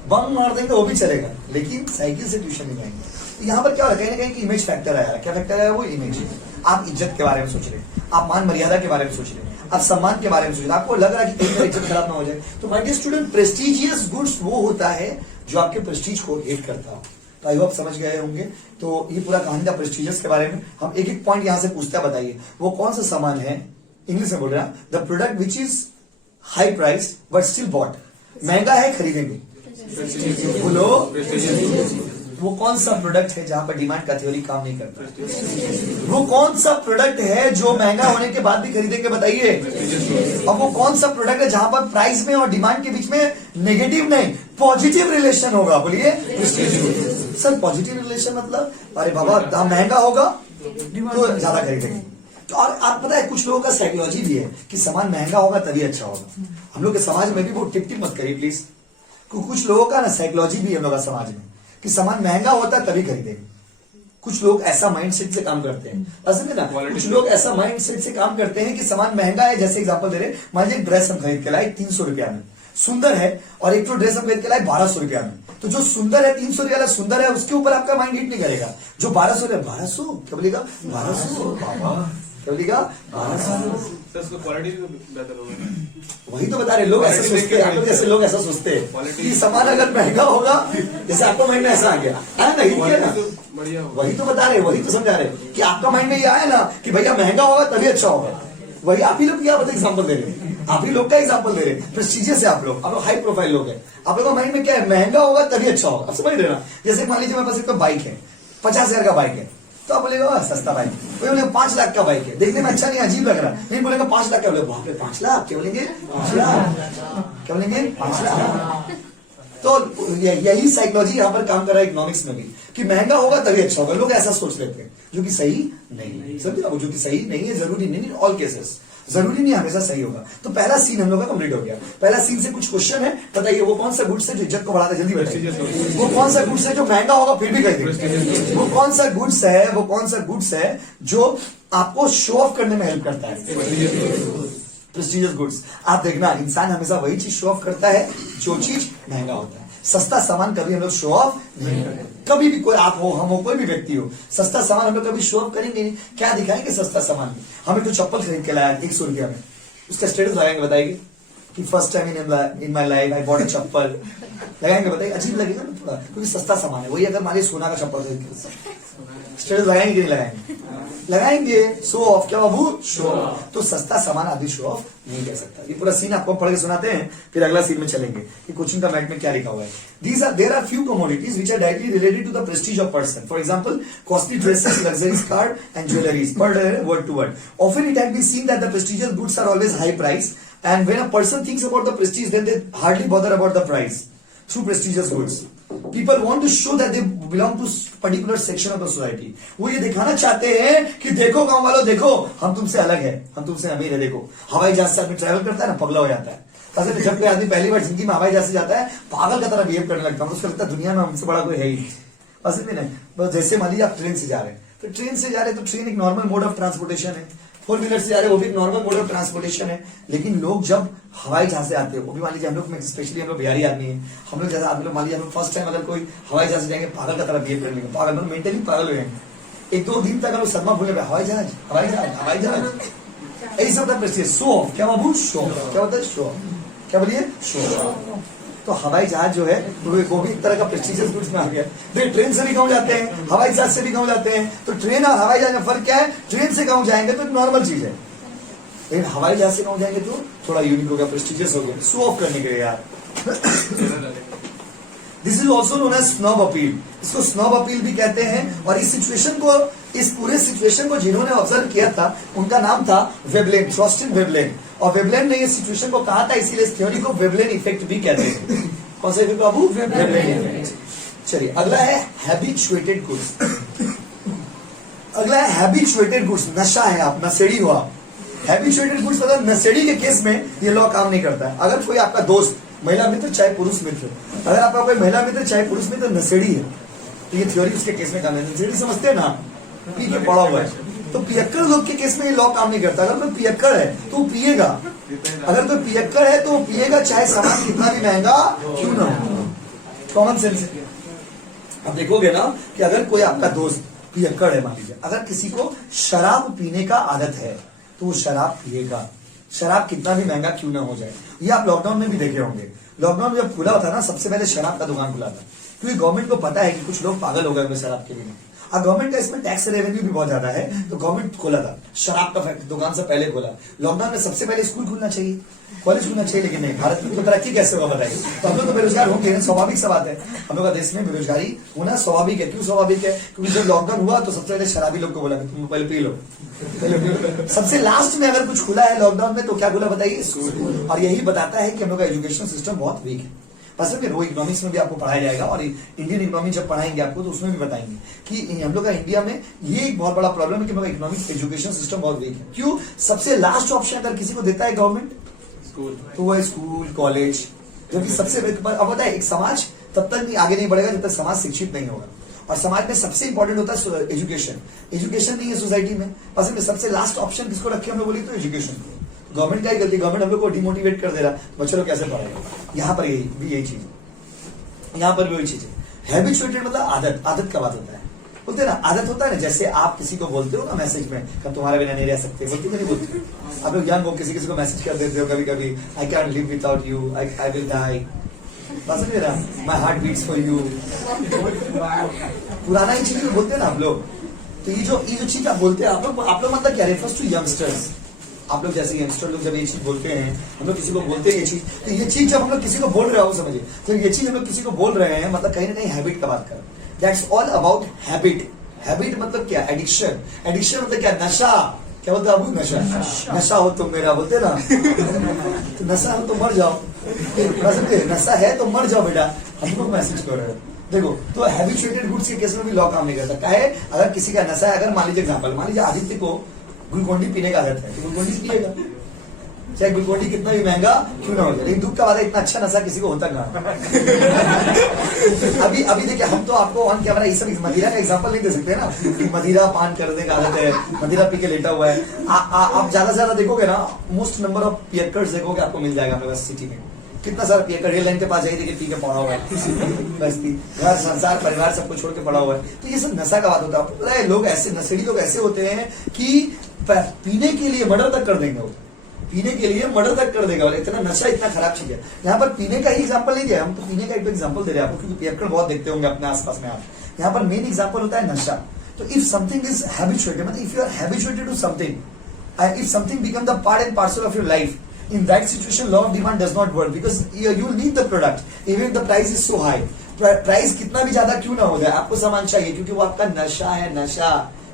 बम मार देंगे वो भी चलेगा, लेकिन साइकिल से ट्यूशन नहीं जाएंगे। तो यहाँ पर क्या हो रहा है? कहीं ना कहीं इमेज फैक्टर आया। क्या फैक्टर आया? वो इमेज। आप इज्जत के बारे में सोच रहे हैं, आप मान मर्यादा के बारे में सोच रहे हैं, आप सम्मान के बारे में सोच रहे हैं, आपको लग रहा है कि कहीं इज्जत खराब ना हो जाए। तो my dear student, prestigious goods वो होता है जो आपके प्रेस्टीज को हिट करता हो। तो आई होप समझ गए होंगे। तो ये पूरा कहानी था प्रेस्टिजियस के बारे में। हम एक एक पॉइंट यहां से पूछते हैं, बताइए वो कौन सा सामान है, इंग्लिश में बोल रहा the product which is high price but still bought, महंगा है खरीदेंगे, बोलो। वो कौन सा प्रोडक्ट है जहां पर डिमांड का थ्योरी काम नहीं करता? वो कौन सा प्रोडक्ट है जो महंगा होने के बाद भी खरीदेंगे, बताइए। अब वो कौन सा प्रोडक्ट है जहां पर प्राइस में और डिमांड के बीच में नेगेटिव नहीं पॉजिटिव रिलेशन होगा, बोलिए। सर पॉजिटिव रिलेशन मतलब अरे बाबा दाम महंगा होगा तो ज्यादा खरीदेंगे। तो और आप पता है कुछ लोगों का साइकोलॉजी भी है कि सामान महंगा होगा तभी अच्छा होगा। हम लोग के समाज में भी वो टिप टिप मत करिए प्लीज। कुछ लोगों का ना साइकोलॉजी भी है हम लोग का समाज में कि सामान महंगा होता है तभी खरीदेंगे। कुछ लोग ऐसा माइंडसेट से काम करते हैं, असल में ना कुछ लोग ऐसा माइंडसेट से काम करते हैं कि सामान महंगा है। जैसे एग्जांपल दे रहे, मान लीजिए ड्रेस हम खरीद के लाए 300 रुपया में, सुंदर है, और एक तो ड्रेस हम खरीद के लाए 1200 रुपया में। तो जो सुंदर है 300 रुपया सुंदर है, उसके ऊपर आपका माइंड हिट नहीं करेगा। जो 1200 है 1200 क्या बोलेगा? 1200 बाबा क्या बोलेगा? 1200। क्वालिटी भी बेहतर होगा। वही तो बता रहे, लोग ऐसा सोचते हैं, आप लोग जैसे लोग ऐसा सोचते हैं कि सामान अगर महंगा होगा, जैसे आपका माइंड में ऐसा आ गया है ना, बढ़िया। वही तो बता रहे, वही तो समझा रहे कि आपका माइंड में ये आया ना कि भैया महंगा होगा तभी अच्छा होगा। वही आप ही लोग क्या बता एग्जाम्पल दे रहे हैं, आप ही लोग का एग्जाम्पल दे रहे हैं। प्रेस्टिजियस है आप लोग हाई प्रोफाइल लोग हैं, आप लोग का माइंड में क्या है? महंगा होगा तभी अच्छा होगा। आप समझ रहे ना? जैसे मान लीजिए मेरे पास एक बाइक है, 50,000 का बाइक है, तो आप बोलेगा सस्ता बाइक। वही बोलेगा 5 लाख का बाइक है, देखने में अच्छा नहीं, अजीब लग रहा है, नहीं बोलेगा 5 लाख का, बोले बाप रे 5 लाख क्या बोलेंगे? 5 लाख क्या बोलेंगे? 5 लाख। तो यही साइकोलॉजी यहाँ पर काम कर रहा है इकोनॉमिक्स में भी कि महंगा होगा तभी अच्छा होगा। लोग ऐसा सोच लेते हैं जो कि सही नहीं, समझे आप? जो कि सही नहीं है, जरूरी नहीं, ऑल केसेस जरूरी नहीं हमेशा सही होगा। तो पहला सीन हम लोग का कंप्लीट हो गया। पहला सीन से कुछ क्वेश्चन है, बताइए वो कौन सा गुड्स है जो इज्जत को बढ़ाता है? जल्दी बताइए। वो कौन सा गुड्स है जो महंगा होगा फिर भी खरीदेंगे? वो कौन सा गुड्स है, वो कौन सा गुड्स है जो आपको शो ऑफ करने में हेल्प करता है? Prestigious goods. आप देखना इंसान हमेशा वही चीज शो ऑफ करता है जो चीज महंगा होता है। सस्ता सामान कभी हम लोग शो ऑफ नहीं करते, कभी भी। कोई आप हो, हम हो, कोई भी व्यक्ति हो, सस्ता सामान हम लोग कभी शो ऑफ करेंगे नहीं। क्या दिखाएंगे सस्ता सामान में? हमें तो चप्पल खरीद के लाया 100 रुपया में, उसका स्टेटस लगाएंगे, बताइए कि first time in my life I bought a chappal, लगाएंगे, बताइए अजीब लगेगा ना थोड़ा, क्योंकि सस्ता सामान है। वही अगर मान लीजिए सोना का चप्पल खरीद के स्टेटस लगाएंगे कि नहीं लगाएंगे? लगाएंगे। शो ऑफ, क्या बाबू? Show off. तो सस्ता सामान आदि शो ऑफ नहीं कर सकता। ये पूरा सीन आपको पढ़ के सुनाते हैं, फिर अगला सीन में चलेंगे कि कोचिंग का मैट में क्या लिखा हुआ है। There are few commodities which are directly related to the prestige of person. For example, costly dresses, luxuries car and jewelries. Word to word. Often it has been seen that the prestigious goods are always high price, and when a person thinks about the prestige, then they hardly bother about the price. Through prestigious goods, people want to show that they belong to particular section of the society. वो ये दिखाना चाहते हैं कि देखो गांव वालों, देखो हम तुमसे अलग है, हम तुमसे अमीर है। देखो हवाई जहाज से आदमी ट्रैवल करता है ना, पगला हो जाता है। असल में जब कोई आदमी पहली बार जिंदगी में हवाई जहाज से जाता है, पागल का तरह बिहेव करने लगता है, उसको लगता है दुनिया में हमसे बड़ा कोई है ही। असल में नहीं, बस जैसे मान लीजिए आप ट्रेन से जा रहे हैं, तो ट्रेन से जा रहे हैं तो ट्रेन एक नॉर्मल मोड ऑफ ट्रांसपोर्टेशन है। 4 व्हीलर से जा रहे हैं, वो भी एक नॉर्मल मोड ऑफ ट्रांसपोर्टेशन है। लेकिन लोग जब हवाई जहाज से आते हैं, वो भी मान लीजिए हम लोग में स्पेशली हम लोग बिहारी आदमी है, हम लोग जैसा आदमी लोग मान लीजिए हम लोग फर्स्ट टाइम अगर कोई हवाई जहाज से जाएंगे, पागल का तरह बिहेव करने पागल मतलब मेंटली पागल हो जाएंगे। 1-2 दिन तक हम लोग सदमा भूले, हवाई जहाज हवाई जहाज हवाई जहाज, यही सब होता है। शो ऑफ, क्या बाबू? Show off. क्या होता है? Show off. क्या बोलिए? Show off. तो हवाई जहाज जो है वो भी एक तरह का प्रेस्टिजियस गुड्स में आ गया। देखिए ट्रेन से भी गाँव जाते हैं, हवाई जहाज से भी गाँव जाते हैं। तो ट्रेन और हवाई जहाज में फर्क क्या है? ट्रेन से गाँव जाएंगे तो एक नॉर्मल चीज है, लेकिन हवाई जहाज से गाँव जाएंगे तो थोड़ा यूनिक हो गया, प्रेस्टिजियस हो गया, शो ऑफ करने के लिए यार। This is also known as snob appeal, इसको स्नॉब अपील भी कहते हैं। और इस सिचुएशन को, इस पूरे सिचुएशन को जिन्होंने ऑब्जर्व किया था उनका नाम था वेबलेन, थ्रॉस्टिन वेबलेन। और वेबलेन ने इस सिचुएशन को कहा था, इसीलिए इस थ्योरी को वेबलेन इफेक्ट भी कहते हैं। कौन सा इफेक्ट बाबू? Veblen effect. चलिए अगला है हैबिचुएटेड गुड्स। अगला है हैबिचुएटेड गुड्स, नशा है, आप नशेड़ी हो आप। हैबिचुएटेड गुड्स मतलब नशेड़ी के केस में ये लॉ काम नहीं करता है। अगर कोई आपका दोस्त, महिला मित्र चाहे पुरुष मित्र, अगर आपका कोई महिला मित्र चाहे पुरुष मित्र नशेड़ी है तो ये थ्योरी उसके केस में काम नहीं। नशेड़ी समझते हैं ना, पी के पड़ा हुआ है। तो पियक्कड़ लोग के केस में ये लॉ काम नहीं करता। अगर कोई पियक्कड़ है तो वो पिएगा, अगर कोई पियक्कड़ है तो वो पिएगा चाहे सामान कितना भी महंगा क्यों ना हो। कॉमन सेंस है। अब देखोगे ना कि अगर कोई आपका दोस्त पियक्कड़ है, मान लीजिए अगर किसी को शराब पीने का आदत है तो वो शराब पिएगा, शराब कितना भी महंगा क्यों ना हो जाए। ये आप लॉकडाउन में भी देखे होंगे। लॉकडाउन में जब खुला था ना, सबसे पहले शराब का दुकान खुला था, क्योंकि गवर्नमेंट को पता है कि कुछ लोग पागल हो गए होंगे शराब के लिए। और गवर्नमेंट का इसमें टैक्स रेवेन्यू भी बहुत ज्यादा है, तो गवर्नमेंट खोला था शराब का दुकान से पहले खोला। लॉकडाउन में सबसे पहले स्कूल खुलना चाहिए, कॉलेज खुलना चाहिए, लेकिन नहीं। भारत में तो तरक्की कैसे होगा बताइए। तो हम लोग तो बेरोजगार होंगे, स्वाभाविक सा बात है। हम लोग का देश में बेरोजगारी होना स्वाभाविक है। क्यों स्वाभाविक है? क्योंकि जब लॉकडाउन हुआ तो सबसे पहले शराबी लोग को बोला तुम पहले पी लो, पहले पी लो। सबसे लास्ट में अगर कुछ खुला है लॉकडाउन में तो क्या खुला बताइए? स्कूल। और यही बताता है कि हम लोग का एजुकेशन सिस्टम बहुत वीक है। बस वो इकोनॉमिक्स में भी आपको पढ़ाया जाएगा, और इंडियन इकोनॉमी जब पढ़ाएंगे आपको तो उसमें भी बताएंगे कि हम लोग का इंडिया में ये एक बहुत बड़ा प्रॉब्लम है कि हम लोग इकोनॉमिक्स एजुकेशन सिस्टम बहुत वीक है। क्यों? सबसे लास्ट ऑप्शन अगर किसी को देता है गवर्नमेंट तो वो है स्कूल कॉलेज, जबकि सबसे अब बताए एक समाज तब तक आगे नहीं बढ़ेगा जब तक समाज शिक्षित नहीं होगा। और समाज में सबसे इंपॉर्टेंट होता है एजुकेशन। एजुकेशन नहीं है सोसाइटी में, बस में सबसे लास्ट ऑप्शन किसको रखे हम लोग बोली तो एजुकेशन। गवर्नमेंट का ही गलती, गवर्नमेंट हम लोग को डिमोटिवेट कर दे रहा, बच्चों लोग कैसे पढ़ेगा। यहाँ पर यही चीज है, यहाँ पर भी वही चीज है। हैबिचुएटेड मतलब आदत। आदत का बात होता है, बोलते हैं ना आदत होता है ना। जैसे आप किसी को बोलते हो ना मैसेज में कब तुम्हारे बिना नहीं रह सकते, बोलते नहीं बोलते? आप लोग यंग हो, किसी को मैसेज कर देते हो कभी कभी, I can live without you, I will die, my heart beats for you. पुराना ही चीज बोलते हैं ना आप लोग। तो ये जो चीज आप बोलते हैं आप लोग मतलब क्या रेफर्स टू यंगस्टर्स। आप लोग जैसे यंगस्टर लोग जब ये चीज बोलते हैं, हम लोग किसी को बोलते हैं ये चीज, तो ये चीज जब हम लोग किसी को बोल रहे हो समझिए, तो ये चीज हम लोग किसी को बोल रहे हैं मतलब कहीं ना कहीं हैबिट का बात कर रहे हैं। That's all about habit. Habit मतलब क्या? एडिक्शन। एडिक्शन मतलब क्या? नशा। क्या बोलते हैं बाबू? नशा। नशा हो तुम मेरा, बोलते ना तो नशा हो तो मर जाओ, नशा है तो मर जाओ बेटा, हम लोग मैसेज कर रहे हैं। देखो तो हैबिचुएटेड गुड्स के केस में भी लॉ काम नहीं कर सकता है। अगर किसी का नशा है, अगर मान लीजिए एग्जाम्पल, मान लीजिए आदित्य को ग्लूकोन डी पीने का आदत है तो ग्लूकोन डी पिएगा, चाहे ग्लूकोन डी कितना भी महंगा क्यों ना हो जाए। लेकिन दुख का बात है इतना अच्छा नशा किसी को होता कहाँ। अभी देखिए हम तो आपको ऑन कैमरा ये सब मदिरा का एग्जांपल नहीं दे सकते ना कि मदिरा पान करने का आदत है, मदिरा पी के लेटा हुआ है। आप ज्यादा से ज्यादा देखोगे ना, मोस्ट नंबर ऑफ पियक्कर्स देखोगे आपको मिल जाएगा अपने सिटी में। कितना सारा पियक्कड़ रेल लाइन के पास जाइए देखिए पी के पड़ा हुआ है, बस्ती घर संसार परिवार सबको छोड़ के पड़ा हुआ है। तो ये सब नशा का बात होता है। आपको पता है लोग ऐसे नशेड़ी लोग ऐसे होते हैं कि पीने के लिए मर्डर तक कर देंगे, वो पीने के लिए मर्डर तक कर देगा। इतना नशा इतना खराब चीज है। यहाँ पर पीने का ही एग्जांपल नहीं दिया, हम तो पीने का एक एग्जांपल दे रहे हैं आपको, क्योंकि पियक्कड़ बहुत देखते होंगे अपने आसपास में आप। यहाँ पर मेन एग्जांपल होता है नशा। तो इफ समथिंग इज हैबिचुएटेड, मतलब if you are habituated to something, if something become the part and parcel of your life, in that situation law of demand does not work because you will need the product even if the price is so high. Price कितना भी ज्यादा क्यों ना हो जाए, आपको सामान चाहिए क्योंकि वो आपका नशा है। नशा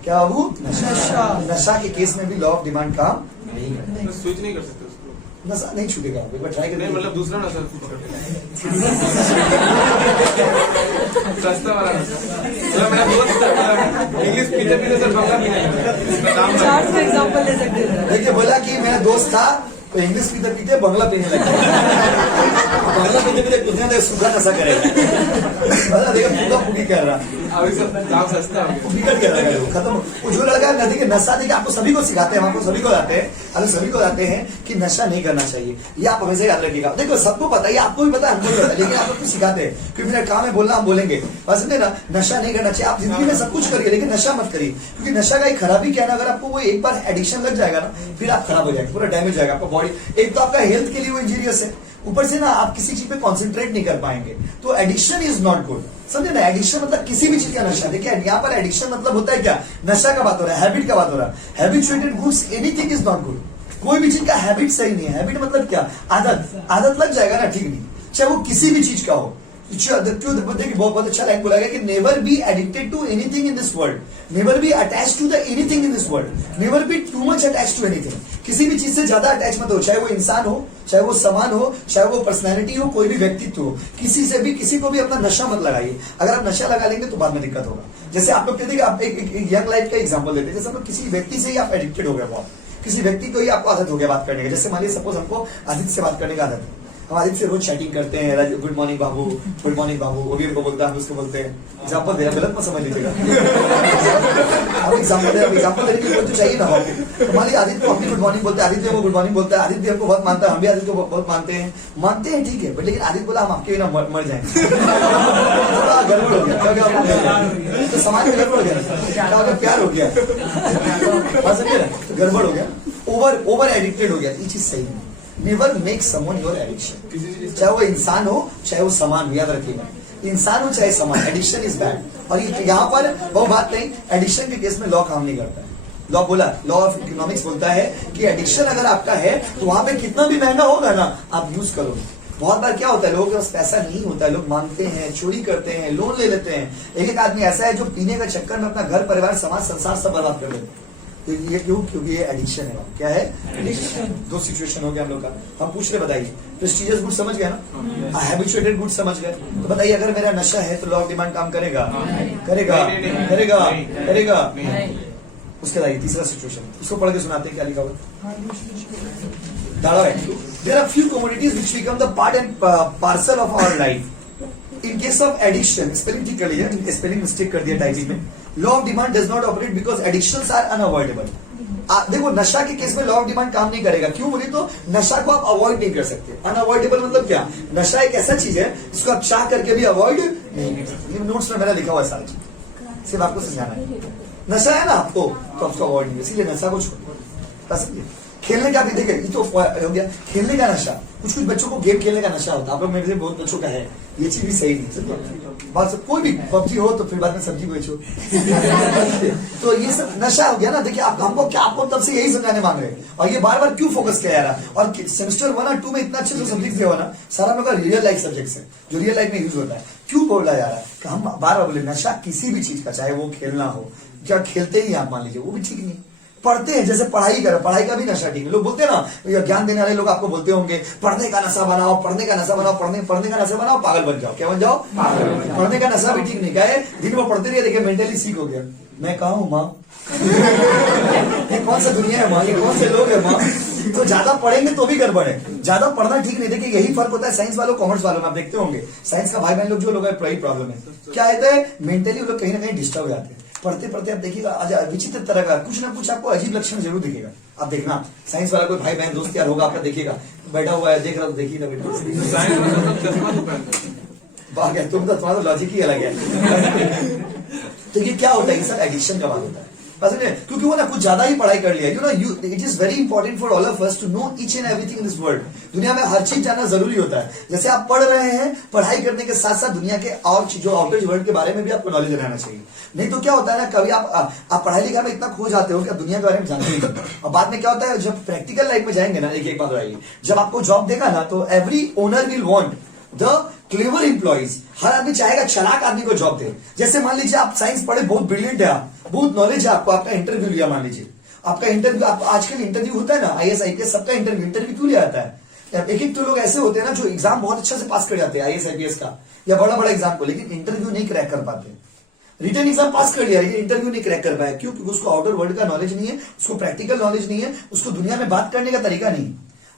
क्या बाबू? नशा। नशा के केस में भी लॉ ऑफ डिमांड काम नहीं करता। स्विच नहीं कर सकते उसको, नशा नहीं छूटेगा। एक बार ट्राई करें, मतलब दूसरा नशा सस्ता वाला नशा। मतलब मेरा दोस्त इंग्लिश पीते पीते सर बंगला पीने चार्ट का एग्जांपल ले सकते हैं। देखिए बोला कि मेरा दोस्त था तो इंग्लिश पीते पीते बंगला पीने लगा। बंगला पीते पीते कुछ ना सूखा नशा करेगा, देखा फूका फूकी कर रहा, अभी सब दाम सस्ता हो गया, बिगड़ के लगा वो खत्म। वो जो लड़का नदी के नशा देखिए आपको सभी को सिखाते हैं, आपको सभी को आते हैं, अगर सभी को आते हैं कि नशा नहीं करना चाहिए। ये आप हमेशा याद रखिएगा। देखो सबको पता है, आपको भी पता है, हमको भी पता है, लेकिन आप लोग सिखाते हैं क्योंकि मेरा काम है बोलना, हम बोलेंगे बस ना। नशा नहीं करना चाहिए। आप जिंदगी में सब कुछ करिए लेकिन नशा मत करिए, क्योंकि नशा का एक खराबी क्या है ना, अगर आपको वो एक बार एडिक्शन लग जाएगा ना फिर आप खराब हो जाएंगे, पूरा डैमेज जाएगा आपका बॉडी। एक तो आपका हेल्थ के लिए वो इंजीरियस है, ऊपर से ना आप किसी चीज पे कॉन्सेंट्रेट नहीं कर पाएंगे। तो एडिक्शन इज नॉट गुड, समझे ना। एडिक्शन मतलब किसी भी चीज का नशा। देखिए यहाँ पर एडिक्शन मतलब होता है क्या? नशा का बात हो रहा है, हैबिट का बात हो रहा है। Habituated goods anything is not good. कोई भी चीज का हैबिट सही नहीं है। हैबिट मतलब क्या? आदत। आदत लग जाएगा ना ठीक नहीं, चाहे वो किसी भी चीज का हो। देखिए बहुत अच्छा लाइन बोला गया कि never be addicted to anything in this world, never be attach to the anything in this world, never be too much attach to anything. किसी भी चीज से ज्यादा अटैच मत हो, चाहे वो इंसान हो, चाहे वो सामान हो, चाहे वो पर्सनैलिटी हो, कोई भी व्यक्तित्व हो, किसी से भी किसी को भी अपना नशा मत लगाइए। अगर आप नशा लगा लेंगे तो बाद में दिक्कत होगा। जैसे आप लोग कहते हैं आप एक यंग लाइफ का एग्जाम्पल देते हैं, जैसे हम लोग किसी व्यक्ति से ही आप एडिक्टेड हो गए, बहुत किसी व्यक्ति को ही आपको आदत हो गया बात करने का। जैसे मान लीजिए सपोज हमको आदित्य से बात करने का आदत है, हम आदित्य से रोज चैटिंग करते हैं, गुड मॉर्निंग बाबू, गुड मॉर्निंग बाबू, वो भी हमको बोलता है, हम उसको बोलते हैं। एग्जाम्पल दे, गलत मत समझ लीजिएगा। आप एग्जाम्पल देने के लिए तो चाहिए ना। तो मान लीजिए आदित्य को अपनी गुड मॉर्निंग बोलते हैं, आदित्य वो गुड मॉर्निंग बोलता है, आदित्य हमको बहुत मानता है, हम भी आदित्य को बहुत मानते हैं ठीक है, बट लेकिन आदित्य बोला हम आपके बिना मर जाएंगे, थोड़ा गड़बड़ हो गया। तो समाज में गड़बड़ हो गया, क्या हो गया, प्यार हो गया, तो गड़बड़ हो गया, ओवर एडिक्टेड हो गया। ये चीज सही नहीं। Never make someone your addiction, चाहे वो इंसान हो चाहे वो सामान हो, याद रखिएगा, इंसान हो चाहे सामान, एडिक्शन इज बैड। और यहाँ पर वो बात नहीं, एडिक्शन के केस में लॉ काम नहीं करता है। लॉ बोला, लॉ ऑफ इकोनॉमिक्स बोलता है कि एडिक्शन अगर आपका है तो वहां पे कितना भी महंगा होगा ना आप यूज करोगे। बहुत बार क्या होता है, लोगों के पास पैसा नहीं होता है, लोग मांगते हैं, चोरी करते हैं, लोन ले लेते हैं। एक आदमी ऐसा है जो पीने का चक्कर में अपना घर परिवार समाज संसार सब बर्बाद कर लेते हैं। तो ये क्यों? क्योंकि ये एडिक्शन है। क्या है? एडिक्शन। दो सिचुएशन हो गया हम लोग का। हम पूछ रहे, बताइए, प्रेस्टिजियस गुड समझ गया ना, हैबिचुएटेड गुड समझ गए, तो बताइए अगर मेरा नशा है तो लॉ ऑफ डिमांड काम करेगा? करेगा? करेगा? करेगा? उसके बाद तीसरा सिचुएशन, उसको पढ़ के सुनाते हैं, क्या लिखा हुआ? There are few commodities which become the part and parcel of our life. In case of addiction, spelling ठीक कर लीजिए, स्पेलिंग मिस्टेक कर दिया टाइपिंग में। Law of demand does not operate because addictions are unavoidable. देखो नशा के case में लॉ ऑफ डिमांड काम नहीं करेगा। क्यों बोले तो नशा को आप अवॉइड नहीं कर सकते। अनअवॉइडेबल मतलब क्या? नशा एक ऐसा चीज है जिसको आप चाह करके भी अवॉइड नहीं कर सकते। नोट्स में मेरा लिखा हुआ है सारी चीज, सिर्फ आपको समझाना है। नशा है ना आपको तो आपको अवॉइड नहीं, इसीलिए नशा को छोड़ो। खेलने का भी देखिए, ये तो हो गया खेलने का नशा। कुछ बच्चों को गेम खेलने का नशा होता है, आप लोग मेरे से बहुत बच्चों का है, ये चीज भी सही नहीं। बात सब कोई भी पबजी हो तो फिर बाद में सब्जी बेचो तो ये सब नशा हो गया ना। देखिए आप हमको क्या, आपको तब से यही समझाने मांग रहे हैं और ये बार बार क्यों फोकस किया जा रहा है। और सेमेस्टर 1 और 2 में इतना अच्छे से सब्जेक्ट दिया हुआ ना, सारा मेरा रियल लाइफ सब्जेक्ट है जो रियल लाइफ में यूज होता है। क्यों बोला जा रहा है कि हम बार बार बोले नशा किसी भी चीज का, चाहे वो खेलना हो, क्या खेलते ही आप मान लीजिए, वो भी ठीक नहीं। पढ़ते हैं, जैसे पढ़ाई करें, पढ़ाई का भी नशा ठीक है। लोग बोलते हैं ना, ज्ञान देने वाले लोग आपको बोलते होंगे पढ़ने का नशा बनाओ, पढ़ने का नशा बनाओ, पढ़ने का नशा बनाओ, पागल बन जाओ। क्या बन जाओ? पागल। पढ़ने का नशा भी ठीक नहीं। क्या है? दिन भर पढ़ते रहिए, देखिए मेंटली सीख हो गया। मैं कहा हूँ माँ ये कौन सा दुनिया है माँ, ये कौन से लोग है माँ। तो ज्यादा पढ़ेंगे तो भी गड़बड़ है, ज्यादा पढ़ना ठीक नहीं। देखिए यही फर्क होता है साइंस वालों कॉमर्स वालों में। आप देखते होंगे साइंस का भाई बहन लोग जो लोग बड़ी प्रॉब्लम है, क्या होता है मेंटली वो लोग कहीं ना कहीं डिस्टर्ब हो जाते हैं। पढ़ते पढ़ते आप देखिएगा आज विचित्र तरह का कुछ ना कुछ आपको अजीब लक्षण जरूर दिखेगा। आप देखना साइंस वाला कोई भाई बहन दोस्त यार होगा आपका, देखिएगा बैठा हुआ है, देख रहा तो देखिएगा बेटा तुम तो तुम्हारा लॉजिक ही अलग है। तो ये क्या होता है, ये सब एडिक्शन का बात होता है। क्योंकि वो ना कुछ ज्यादा ही पढ़ाई कर लिया। You know it is very important for all of us to know each and everything in this world. दुनिया में हर चीज जानना जरूरी होता है। जैसे आप पढ़ रहे हैं, पढ़ाई करने के साथ साथ दुनिया के और जो आउटर वर्ल्ड के बारे में भी आपको नॉलेज रहना चाहिए। नहीं तो क्या होता है ना, कभी आप पढ़ाई लिखाई में इतना खो जाते हो कि आप दुनिया के बारे में जानते नहीं। और बाद में क्या होता है, जब प्रैक्टिकल लाइफ में जाएंगे ना, एक बात बताइए, जब आपको जॉब देगा ना तो every owner will want the clever employees. हर आदमी चाहेगा चालाक आदमी को जॉब दे। जैसे मान लीजिए आप साइंस पढ़े, बहुत ब्रिलियंट है आप, बहुत नॉलेज है आपको, आपका इंटरव्यू लिया, मान लीजिए आपका इंटरव्यू, आप आजकल इंटरव्यू होता है ना, IAS IPS सबका इंटरव्यू क्यों लिया जाता है? एक तो लोग ऐसे होते हैं ना जो एग्जाम बहुत अच्छा से पास कर जाते हैं IAS IPS का या बड़ा बड़ा एग्जाम को, लेकिन इंटरव्यू नहीं क्रैक कर पाते। रिटर्न एग्जाम पास कर लिया लेकिन इंटरव्यू नहीं क्रैक कर पाया। क्यों? क्योंकि उसको आउटर वर्ल्ड का नॉलेज नहीं है, उसको प्रैक्टिकल नॉलेज नहीं है, उसको दुनिया में बात करने का तरीका नहीं।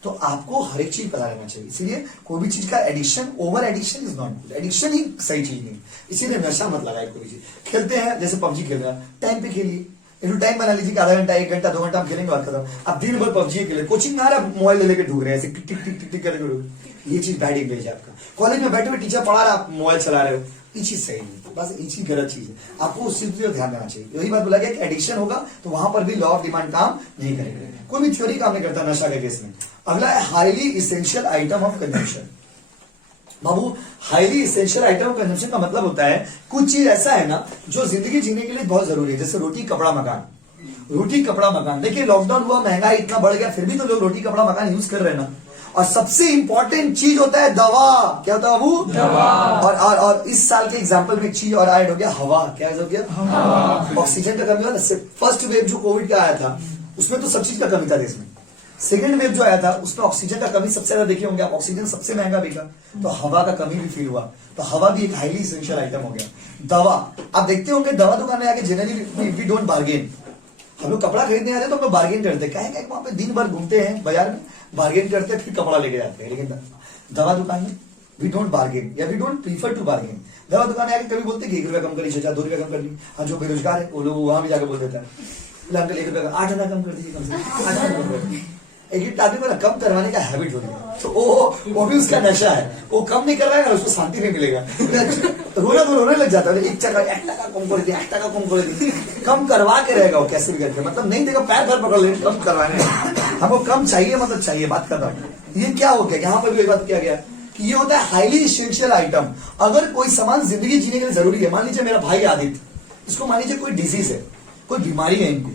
तो आपको हर एक चीज पता रहना चाहिए। इसलिए कोई भी चीज का addiction, over addiction is not good. Addiction ही सही चीज नहीं। इसीलिए नशा मत लगाए कोई भी चीज। खेलते हैं, जैसे पबजी खेल रहे हैं, टाइम पे खेलिए, इनको टाइम बना लीजिए, आधा घंटा, 1 घंटा, 2 घंटा हम खेलेंगे, बात खत्म। अब दिन भर पबजी खेले, कोचिंग में आ रहा है मोबाइल लेके ढूंढ रहे हैं, ऐसे टिक टिक टिक टिक टिक करके, ये चीज बैड इमेज है आपका। कॉलेज में बैठे हुए टीचर पढ़ा रहा है, आप मोबाइल चला रहे हो, ये चीज सही नहीं। बस ये चीज गलत चीज है, आपको उस चीज पर ध्यान देना चाहिए। यही बात बोला गया कि एडिक्शन होगा तो वहां पर भी लॉ ऑफ डिमांड काम नहीं करेगा। कोई भी थ्योरी काम नहीं करता नशा के केस में। अगला है highly essential item of consumption. Babu highly essential item of consumption का मतलब होता है कुछ चीज ऐसा है ना जो जिंदगी जीने के लिए बहुत जरूरी है। जैसे रोटी कपड़ा मकान, रोटी कपड़ा मकान। देखिए लॉकडाउन हुआ, महंगाई इतना बढ़ गया, फिर भी तो लोग रोटी कपड़ा मकान यूज कर रहे हैं ना। और सबसे इंपॉर्टेंट चीज होता है दवा। क्या होता है बाबू? दवा। और इस साल के एग्जाम्पल में एक चीज और ऐड हो गया, हवा। क्या हो गया? ऑक्सीजन का कमी हुआ ना। फर्स्ट वेव जो कोविड का आया था उसमें तो सब चीज का कमी था देश में। सेकेंड वेव जो आया था उसमें ऑक्सीजन का कमी सबसे ज्यादा देखे होंगे आप, ऑक्सीजन सबसे महंगा बिका, तो हवा का कमी भी फील हुआ। तो हवा भी एक हाईली इसेंशियल आइटम हो गया। दवा, आप देखते होंगे दवा दुकान में आके जनरली वी डोंट बार्गेन। हम लोग कपड़ा खरीदने आते हैं तो हम लोग बार्गेन करते हैं, क्या वहां पे दिन भर घूमते हैं बाजार में, बार्गेन करते हैं फिर कपड़ा लेके जाते हैं। लेकिन दवा दुकान में वी डोंट बार्गेन या we don't prefer to bargain. दवा दुकान में आके कभी बोलते हैं कि 1 रुपया कम करिए, 2 रुपया कम कर ली। हाँ, जो बेरोजगार है वो लोग वहां भी जाकर बोल देता है अंकल 1 रुपया 8 आना कम कर दीजिए, कम से 8 आना कम कर दीजिए। एक आदमी को ना कम करवाने का हैबिट हो गया, तो वो भी उसका नशा है। वो कम नहीं करवाएगा उसको शांति नहीं मिलेगा, रोने लग जाता है। 1 टका कम कर दिया, 1 टका कम कर दिया, कम करवा के रहेगा वो कैसे भी करके, मतलब नहीं देगा, पैर भर पकड़ लेंगे कम करवाने। हमको कम चाहिए, मतलब चाहिए, बात कर रहा हूँ। ये क्या हो गया, यहाँ पर भी बात किया गया कि ये होता है हाईली इसेंशियल आइटम। अगर कोई सामान जिंदगी जीने के लिए जरूरी है, मान लीजिए मेरा भाई आदित्य, इसको मान लीजिए कोई डिजीज है, कोई बीमारी है, इनको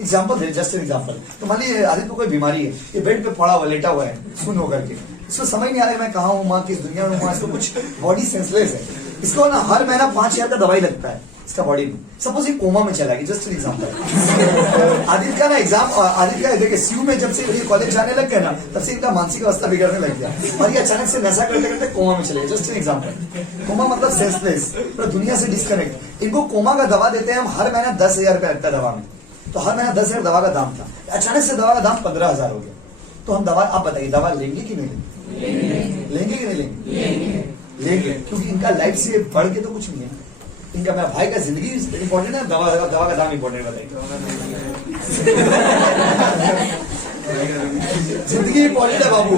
example they, just an example. तो मान लीजिए आदित्य को कोई बीमारी है, ये बेड पे पड़ा हुआ लेटा हुआ है सुन होकर के, इसको समझ नहीं आ रहा है मैं कहाँ हूँ, माँ किस दुनिया में हूँ, इसको कुछ बॉडी सेंसलेस है, इसको ना हर महीना 5,000 का दवाई लगता है इसका बॉडी में। सपोज ये कोमा में चला गया, जस्ट एन एग्जाम्पल। आदित्य का ना एग्जाम, आदित्य का देखिए सीयू में जब से ये कॉलेज जाने लग गया ना, तब से इनका मानसिक अवस्था बिगड़ने लग गया और ये अचानक से नशा करते करते कोमा में चले गए। Just an example. कोमा मतलब सेंसलेस, पूरा दुनिया से डिस्कनेक्ट। इनको कोमा का दवा देते हैं हम, हर महीना 10,000 रुपया लगता है दवा में। तो हर महीना 10,000 दवा का दाम था, अचानक से दवा का दाम 15,000 हो गया। तो हम दवा, आप बताइए दवा लेंगे कि नहीं लेंगे? लेंगे कि नहीं लेंगे? लेंगे, क्योंकि इनका लाइफ से बढ़ के तो कुछ नहीं है। इनका मेरा भाई का जिंदगी इंपॉर्टेंट है, दवा का दाम इंपॉर्टेंट है, बताइए। जिंदगी इंपॉर्टेंट है बाबू।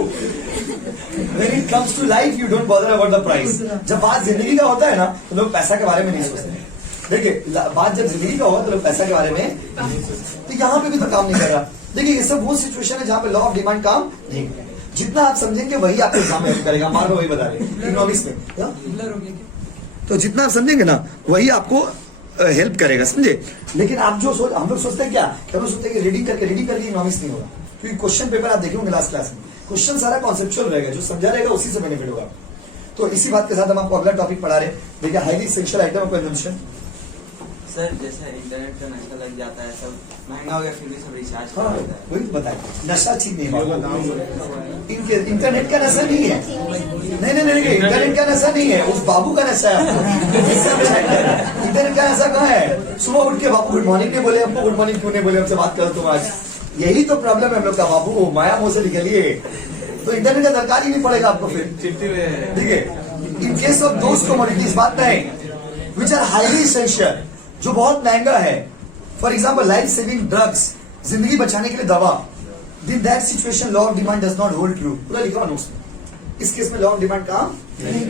When it comes to life, you don't bother about the price. जब बात जिंदगी का होता है ना तो लोग पैसा के बारे में नहीं सोचते। देखिए बात जब जिंदगी का होगा तो लोग पैसा के बारे में, तो यहाँ पे भी तो काम नहीं कर रहा। देखिए ये सब वो सिचुएशन है जहाँ पे लॉ ऑफ डिमांड काम नहीं कर रहा। जितना आप समझेंगे वही आपको एग्जाम में हेल्प करेगा। मार्ग वही बता रहे इकोनॉमिक्स में, तो जितना आप समझेंगे ना वही आपको हेल्प करेगा, समझे। लेकिन आप जो हम लोग सोचते हैं क्या, हम लोग सोचते हैं कि रीडिंग करके इकोनॉमिक्स नहीं होगा, क्योंकि क्वेश्चन पेपर आप देखेंगे लास्ट क्लास में, क्वेश्चन सारा कॉन्सेप्चुअल रहेगा, जो समझा रहेगा उसी से बेनिफिट होगा। तो इसी बात के साथ हम आपको अगला टॉपिक पढ़ा रहे। देखिए highly essential item of consumption. Sir जैसे इंटरनेट का नशा लग जाता है, सब महंगा हो गया, फिर भी सब रिचार्ज कर देता है। वही बताए, नशा ठीक नहीं है, इनके इंटरनेट का नशा नहीं है। नहीं, इंटरनेट का नशा नहीं है, उस बाबू का नशा है। इंटरनेट का नशा कहाँ है? सुबह उठ के बाबू गुड मॉर्निंग नहीं बोले, हमको गुड मॉर्निंग क्यों नहीं बोले, हमसे बात करो तुम आज। यही तो प्रॉब्लम है हम लोग का, बाबू माया मोह से निकलिए, तो इंटरनेट का दरकार ही नहीं पड़ेगा आपको फिर। ठीक है, in case of those commodities, बात नहीं विच आर हाईली इसेंशियल, जो बहुत महंगा है, for example life saving drugs, जिंदगी बचाने के लिए दवा, in that situation law of demand does not hold true. पूरा लिखा नोट्स में, इस केस में लॉ ऑफ डिमांड काम नहीं।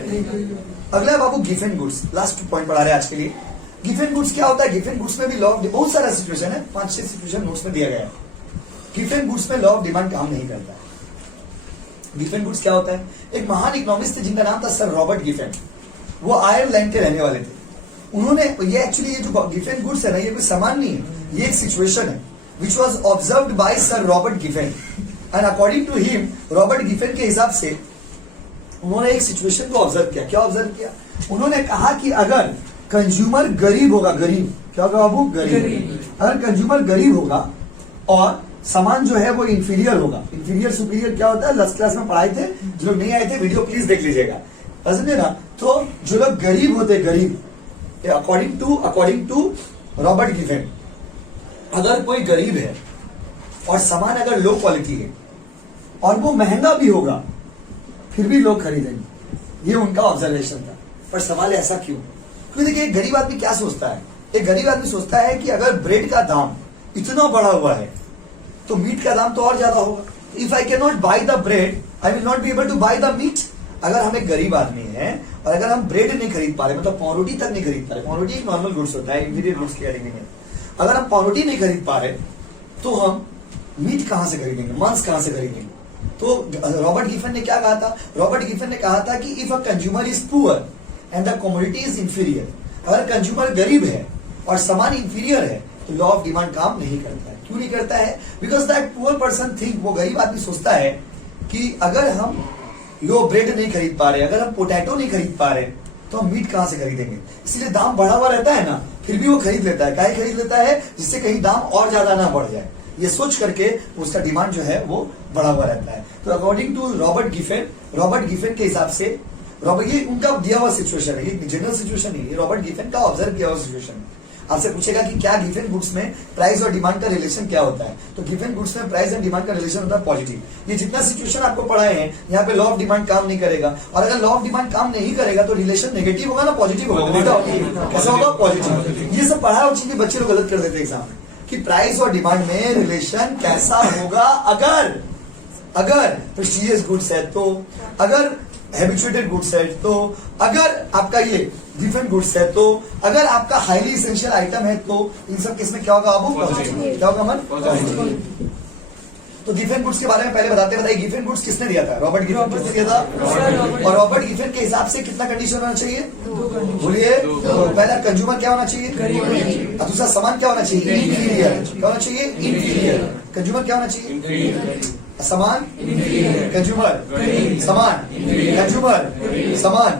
अगला है बाबू gift and goods, last point पढ़ा रहे हैं आज के लिए। गिफ्ट एंड गुड्स क्या होता है? गिफ्ट एंड गुड्स में भी लॉ ऑफ, बहुत सारा सिचुएशन है, 5-6 सिचुएशन नोट्स में दिया गया है। गिफ्ट एंड गुड्स में लॉ ऑफ डिमांड काम नहीं करता है। गिफ्ट एंड गुड्स क्या होता है? एक महान इकोनॉमिस्ट थे जिनका नाम था सर रॉबर्ट गिफेन, वो आयरलैंड के रहने वाले थे। उन्होंने ये एक्चुअली ये जो गिफ्ट एंड गुड्स है ना, ये कोई सामान नहीं है, ये एक सिचुएशन है which was observed by sir Robert Giffen. And according to him, Robert Giffen के हिसाब से उन्होंने एक सिचुएशन को ऑब्जर्व किया। क्या ऑब्जर्व किया? उन्होंने कहा कि अगर कंज्यूमर गरीब होगा, गरीब क्या होगा बाबू? गरीब। अगर कंज्यूमर गरीब होगा और सामान जो है वो इंफीरियर होगा। इंफीरियर सुपीरियर क्या होता है, लास्ट क्लास में पढ़ाए थे, जो लोग नहीं आए थे वीडियो प्लीज देख लीजिएगा, समझे ना। तो जो लोग गरीब होते, गरीब अकॉर्डिंग टू रॉबर्ट गिफेन, अगर कोई गरीब है और सामान अगर लो क्वालिटी है और वो महंगा भी होगा, फिर भी लोग खरीदेंगे। ये उनका ऑब्जर्वेशन था। पर सवाल ऐसा क्यों? क्योंकि देखिए एक गरीब आदमी क्या सोचता है, एक गरीब आदमी सोचता है कि अगर ब्रेड का दाम इतना बढ़ा हुआ है तो मीट का दाम तो और ज्यादा होगा। If I can not buy the bread, I will not be able to buy the meat. अगर हम एक गरीब आदमी हैं और अगर हम ब्रेड नहीं खरीद पा रहे, मतलब पावरोटी तक नहीं खरीद पा रहे, पावरोटी एक नॉर्मल गुड्स होता है, इंफीरियर गुड्स की कैटेगरी में, अगर हम पावरोटी नहीं खरीद पा रहे तो हम मीट कहां से खरीदेंगे, मांस कहां से खरीदेंगे? तो रॉबर्ट गिफेन ने क्या कहा था? रॉबर्ट गिफेन ने कहा था कि if a consumer is poor and the commodity is inferior, अगर कंज्यूमर गरीब है और सामान इंफीरियर है तो लॉ ऑफ डिमांड काम नहीं करता है। क्यों नहीं करता है? Because that poor person think, वो गरीब आदमी सोचता है कि अगर हम लो ब्रेड नहीं खरीद पा रहे, अगर हम पोटैटो नहीं खरीद पा रहे, तो हम मीट कहां से खरीदेंगे? इसलिए दाम बढ़ा हुआ रहता है ना, फिर भी वो खरीद लेता है। काहे खरीद लेता है? जिससे कहीं दाम और ज्यादा ना बढ़ जाए, ये सोच करके उसका डिमांड जो है वो बढ़ा हुआ रहता है। तो अकॉर्डिंग टू रॉबर्ट गिफेन के हिसाब से, ये उनका दिया हुआ सिचुएशन है, ये जनरल सिचुएशन नहीं है, रॉबर्ट गिफेन का ऑब्जर्व किया हुआ सिचुएशन है। आपसे पूछेगा कि क्या गिवन गुड्स में प्राइस और डिमांड का रिलेशन क्या होता है, तो गिवन गुड्स में प्राइस एंड डिमांड का रिलेशन होता है पॉजिटिव। ये जितना सिचुएशन आपको पढ़ाए हैं, यहाँ पे लॉ ऑफ डिमांड काम नहीं करेगा, और अगर लॉ ऑफ डिमांड काम नहीं करेगा तो रिलेशन नेगेटिव होगा ना पॉजिटिव होगा? कैसा होगा? पॉजिटिव। ये सब पढ़ा हुआ चीज बच्चे लोग गलत कर देते हैं एग्जाम में, कि प्राइस और डिमांड में रिलेशन कैसा होगा अगर प्रेस्टिजियस गुड्स है तो, अगर हैबिचुएटेड गुड्स है तो, अगर आपका ये डिफरेंट गुड्स है तो, अगर आपका हाईली इसेंशियल आइटम है तो, इन सब केस में क्या होगा? अब पॉजिटिव। क्या होगा मन? पॉजिटिव। तो गिफेन गुड्स के बारे में पहले बताइए गिफेन गुड्स किसने दिया था? रॉबर्ट गिफेन किसने दिया था? और रॉबर्ट गिफेन के हिसाब से कितना कंडीशन होना चाहिए? बोलिए। पहला कंज्यूमर क्या होना चाहिए? और दूसरा सामान क्या होना चाहिए? इंफीरियर। क्या होना चाहिए? इंफीरियर। कंज्यूमर क्या होना चाहिए? सामान, कंज्यूमर, सामान, कंज्यूमर, सामान।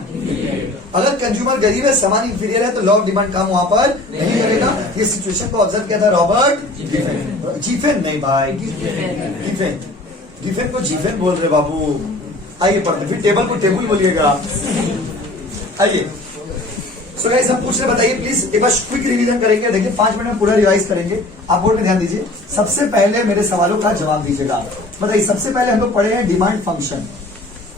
अगर कंज्यूमर गरीब है, सामान इंफीरियर है, तो लॉ ऑफ डिमांड काम वहां पर नहीं करेगा। ये सिचुएशन को ऑब्जर्व किया था रॉबर्ट गिफेन नहीं भाई, गिफेन को जीफेन बोल रहे बाबू। आइए पढ़ते, फिर टेबल को टेबल बोलिएगा। आइए सो गाइस, हम पूछ रहे, बताइए प्लीज एक बार क्विक रिवीजन करेंगे। देखिए 5 मिनट में पूरा रिवाइज करेंगे। आप बोर्ड में ध्यान दीजिए। सबसे पहले मेरे सवालों का जवाब दीजिएगा। बताइए, सबसे पहले हम लोग पढ़े हैं डिमांड फंक्शन।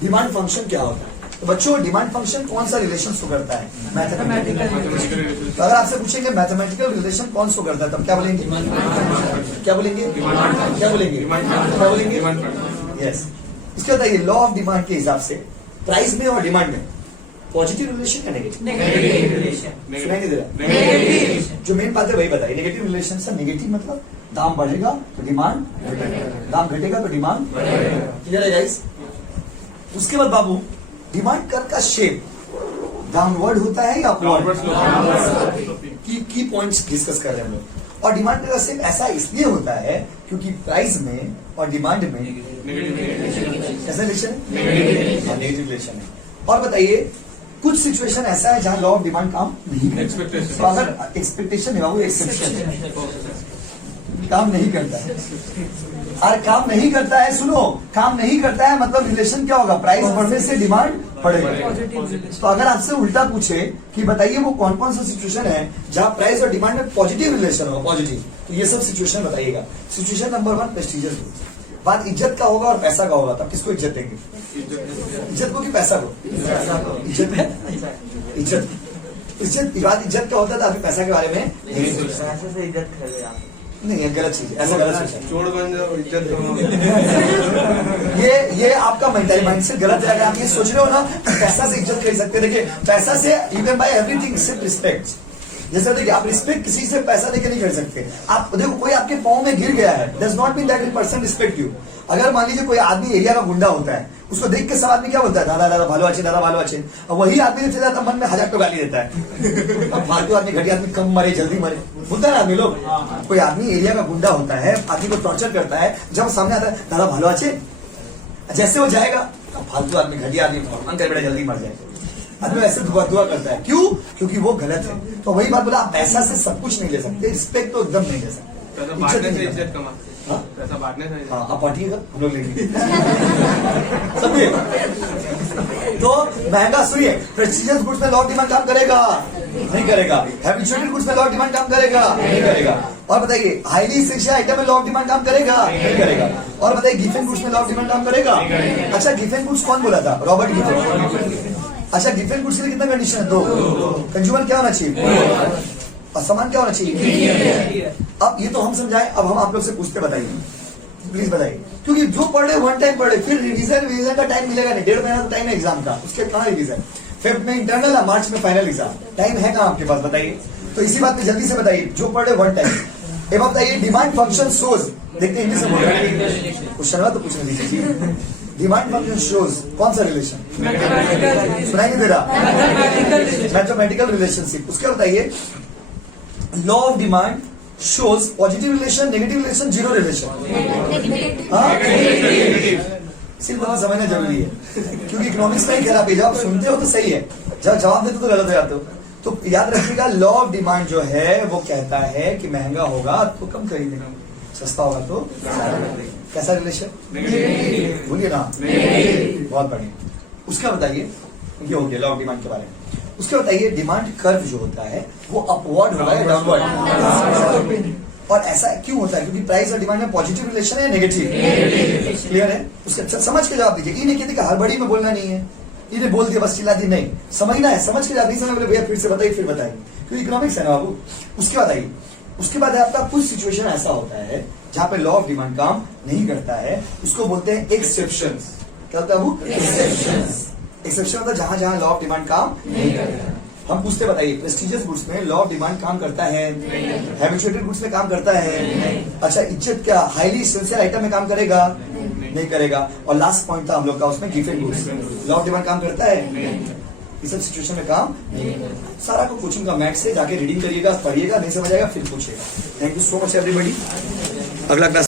डिमांड फंक्शन क्या होता है? तो बच्चों, डिमांड फंक्शन कौन सा रिलेशन शो करता है? मैथमेटिकल। तो अगर आपसे पूछेंगे मैथमेटिकल रिलेशन कौन शो करता है, तब क्या बोलेंगे? क्या बोलेंगे? क्या बोलेंगे? क्या बोलेंगे? यस। इसके बताइए, लॉ ऑफ डिमांड के हिसाब से प्राइस में और डिमांड में पॉजिटिव रिलेशन या नेगेटिव? सुनाई नहीं दे रहा? जो मेन बात है वही बताइए। नेगेटिव रिलेशन से, नेगेटिव मतलब दाम बढ़ेगा तो डिमांड, दाम घटेगा तो डिमांड। क्लियर है गाइस? उसके बाद बाबू, डिमांड कर्व का शेप डाउनवर्ड होता है या अपवर्ड? की पॉइंट्स डिस्कस कर रहे हैं हम लोग। और डिमांड कर्व का शेप ऐसा इसलिए होता है क्योंकि प्राइस में और डिमांड में कैसा रिलेशन है? नेगेटिव रिलेशन है। और बताइए, कुछ सिचुएशन ऐसा है जहां लॉ ऑफ डिमांड काम नहीं करता। तो अगर एक्सपेक्टेशन है बाबू, एक्सेप्शन काम नहीं करता है, और काम नहीं करता है, सुनो, काम नहीं करता है मतलब रिलेशन क्या होगा? प्राइस बढ़ने से डिमांड बढ़ेगा। तो अगर आपसे उल्टा पूछे कि बताइए वो कौन कौन सा सिचुएशन है जहां प्राइस और डिमांड में पॉजिटिव रिलेशन होगा, पॉजिटिव, तो ये सब सिचुएशन बताइएगा। Situation number 1, prestigious goods. बात इज्जत का होगा और पैसा का होगा, तब किसको इज्जत देंगे? इज्जत को कि पैसा को? इज्जत है, इज्जत बात इज्जत का होता था। अभी पैसा के बारे में पैसे से इज्जत खरीदे आप नहीं, गलत चीज है, ऐसा गलत चीज है। चोर बन जाओ, इज्जत ये आपका मेंटल माइंडसेट गलत है। अगर आप ये सोच रहे हो ना पैसा से इज्जत खरीद सकते हैं, देखिए पैसा से you can buy everything except respect. जैसे देखिए, आप रिस्पेक्ट किसी से पैसा देके नहीं कर सकते। आप देखो, कोई आपके पाँव में गिर गया है, does not mean that person respect you. अगर मान लीजिए कोई आदमी एरिया का गुंडा होता है, उसको देख के सब आदमी क्या बोलता है? दादा दादा भालो अच्छे, दादा भालो अच्छे। और वही आदमी जो चला जाता मन में 1000 तो गाली देता है। अब फालतू आदमी, घटिया आदमी, कम मरे जल्दी मरे, बोलता है ना आदमी लोग। कोई आदमी एरिया का गुंडा होता है, आदमी को टॉर्चर करता है, जब सामने आता है दादा भालो अच्छे, जैसे वो जाएगा फालतू आदमी, घटिया आदमी, अंकल बेटा जल्दी मर जाए, आदमी ऐसे दुआ करता है। क्यों? क्योंकि वो गलत है। तो वही बात बोला, आप पैसा से सब कुछ नहीं ले सकते, रिस्पेक्ट तो एकदम नहीं ले सकते। इज्जत कमाते, पैसा बांटने से। हाँ, आप बांटिएगा, हम लोग लेंगे। समझिए? तो महंगा, सुनिए, प्रेस्टिजियस गुड्स में लॉ ऑफ डिमांड काम करेगा? नहीं करेगा। हैबिचुएटेड गुड्स में लॉ ऑफ डिमांड काम करेगा? नहीं करेगा। और बताइए, हाईली इसेंशियल आइटम में लॉ ऑफ डिमांड काम करेगा? नहीं करेगा। और बताइए, गिफेन गुड्स में लॉ ऑफ डिमांड काम करेगा? अच्छा, गिफेन गुड्स कौन बोला था? Robert Giffen. अच्छा, गिफेन गुड्स के लिए कितना कंडीशन है? 2। कंज्यूमर क्या होना चाहिए और सामान क्या होना चाहिए? अब ये तो हम समझाएं, अब हम आप लोग से पूछते, बताइए प्लीज बताइए, क्योंकि जो पढ़ रहे वन टाइम पढ़े, फिर रिवीजन का टाइम मिलेगा नहीं। 1.5 महीना तो टाइम है एग्जाम का, उसके कहाँ रिवीजन? फेब में इंटरनल है, मार्च में फाइनल एग्जाम, टाइम है कहाँ आपके पास? बताइए। तो इसी बात पे जल्दी से बताइए, जो पढ़ रहे वन टाइम। एक बात बताइए, डिमांड फंक्शन शोज, देखते हैं इंग्लिश में बोल रहे हैं, क्वेश्चन तो पूछने दीजिए। डिमांड फंक्शन शोज कौन सा रिलेशन? सुनाई नहीं दे रहा? Mathematical relationship. उसके बताइए, law of demand shows positive relation, negative relation, zero relation. सिर्फ बात समझना जरूरी है, क्योंकि इकोनॉमिक्स में ही खराब है, जब आप सुनते हो तो सही है, जब जवाब देते हो तो गलत हो जाते हो। तो याद रखिएगा, लॉ ऑफ डिमांड जो है वो कहता है कि महंगा होगा तो कम खरीदेगा, सस्ता होगा तो कैसा रिलेशन, बोलिए ना, बहुत बढ़िया। उसका बताइए, ये हो गया लॉ ऑफ डिमांड के बारे में। उसके बताइए डिमांड कर्व जो होता है वो अपवर्ड होगा या डाउनवर्ड, और ऐसा क्यों होता है? क्योंकि प्राइस और डिमांड में पॉजिटिव रिलेशन है या नेगेटिव? क्लियर है? उसके अच्छा समझ के जवाब दीजिए। ये नहीं कहते हड़बड़ी में बोलना नहीं है, ये बोल दिया बस चिल्ला दी, नहीं, समझना है, समझ के जवाब नहीं समझ बोले भैया फिर से बताइए, फिर बताइए, क्योंकि इकोनॉमिक्स है ना बाबू। उसके बाद आइए, उसके बाद आपका कुछ सिचुएशन ऐसा होता है जहां पे लॉ ऑफ डिमांड काम नहीं करता है, उसको बोलते हैं एक्सेप्शन। क्या होता है वो? एक्सेप्शन होता है जहां जहां लॉ ऑफ डिमांड काम नहीं करता है। हम पूछते बताइए, प्रेस्टिजियस गुड्स में लॉ ऑफ डिमांड काम करता है? हैबिचुएटेड गुड्स में काम करता है? अच्छा, इज्जत क्या हाईली एसेंशियल आइटम में काम करेगा? नहीं करेगा। और लास्ट पॉइंट था हम लोग का उसमें given goods, law of demand काम करता है? इस सब सिचुएशन में काम नहीं करता। सारा को कोचिंग का मैथ से जाके रीडिंग करिएगा, पढ़िएगा, नहीं समझ आएगा फिर पूछिएगा। Thank you so much everybody. अगला क्लास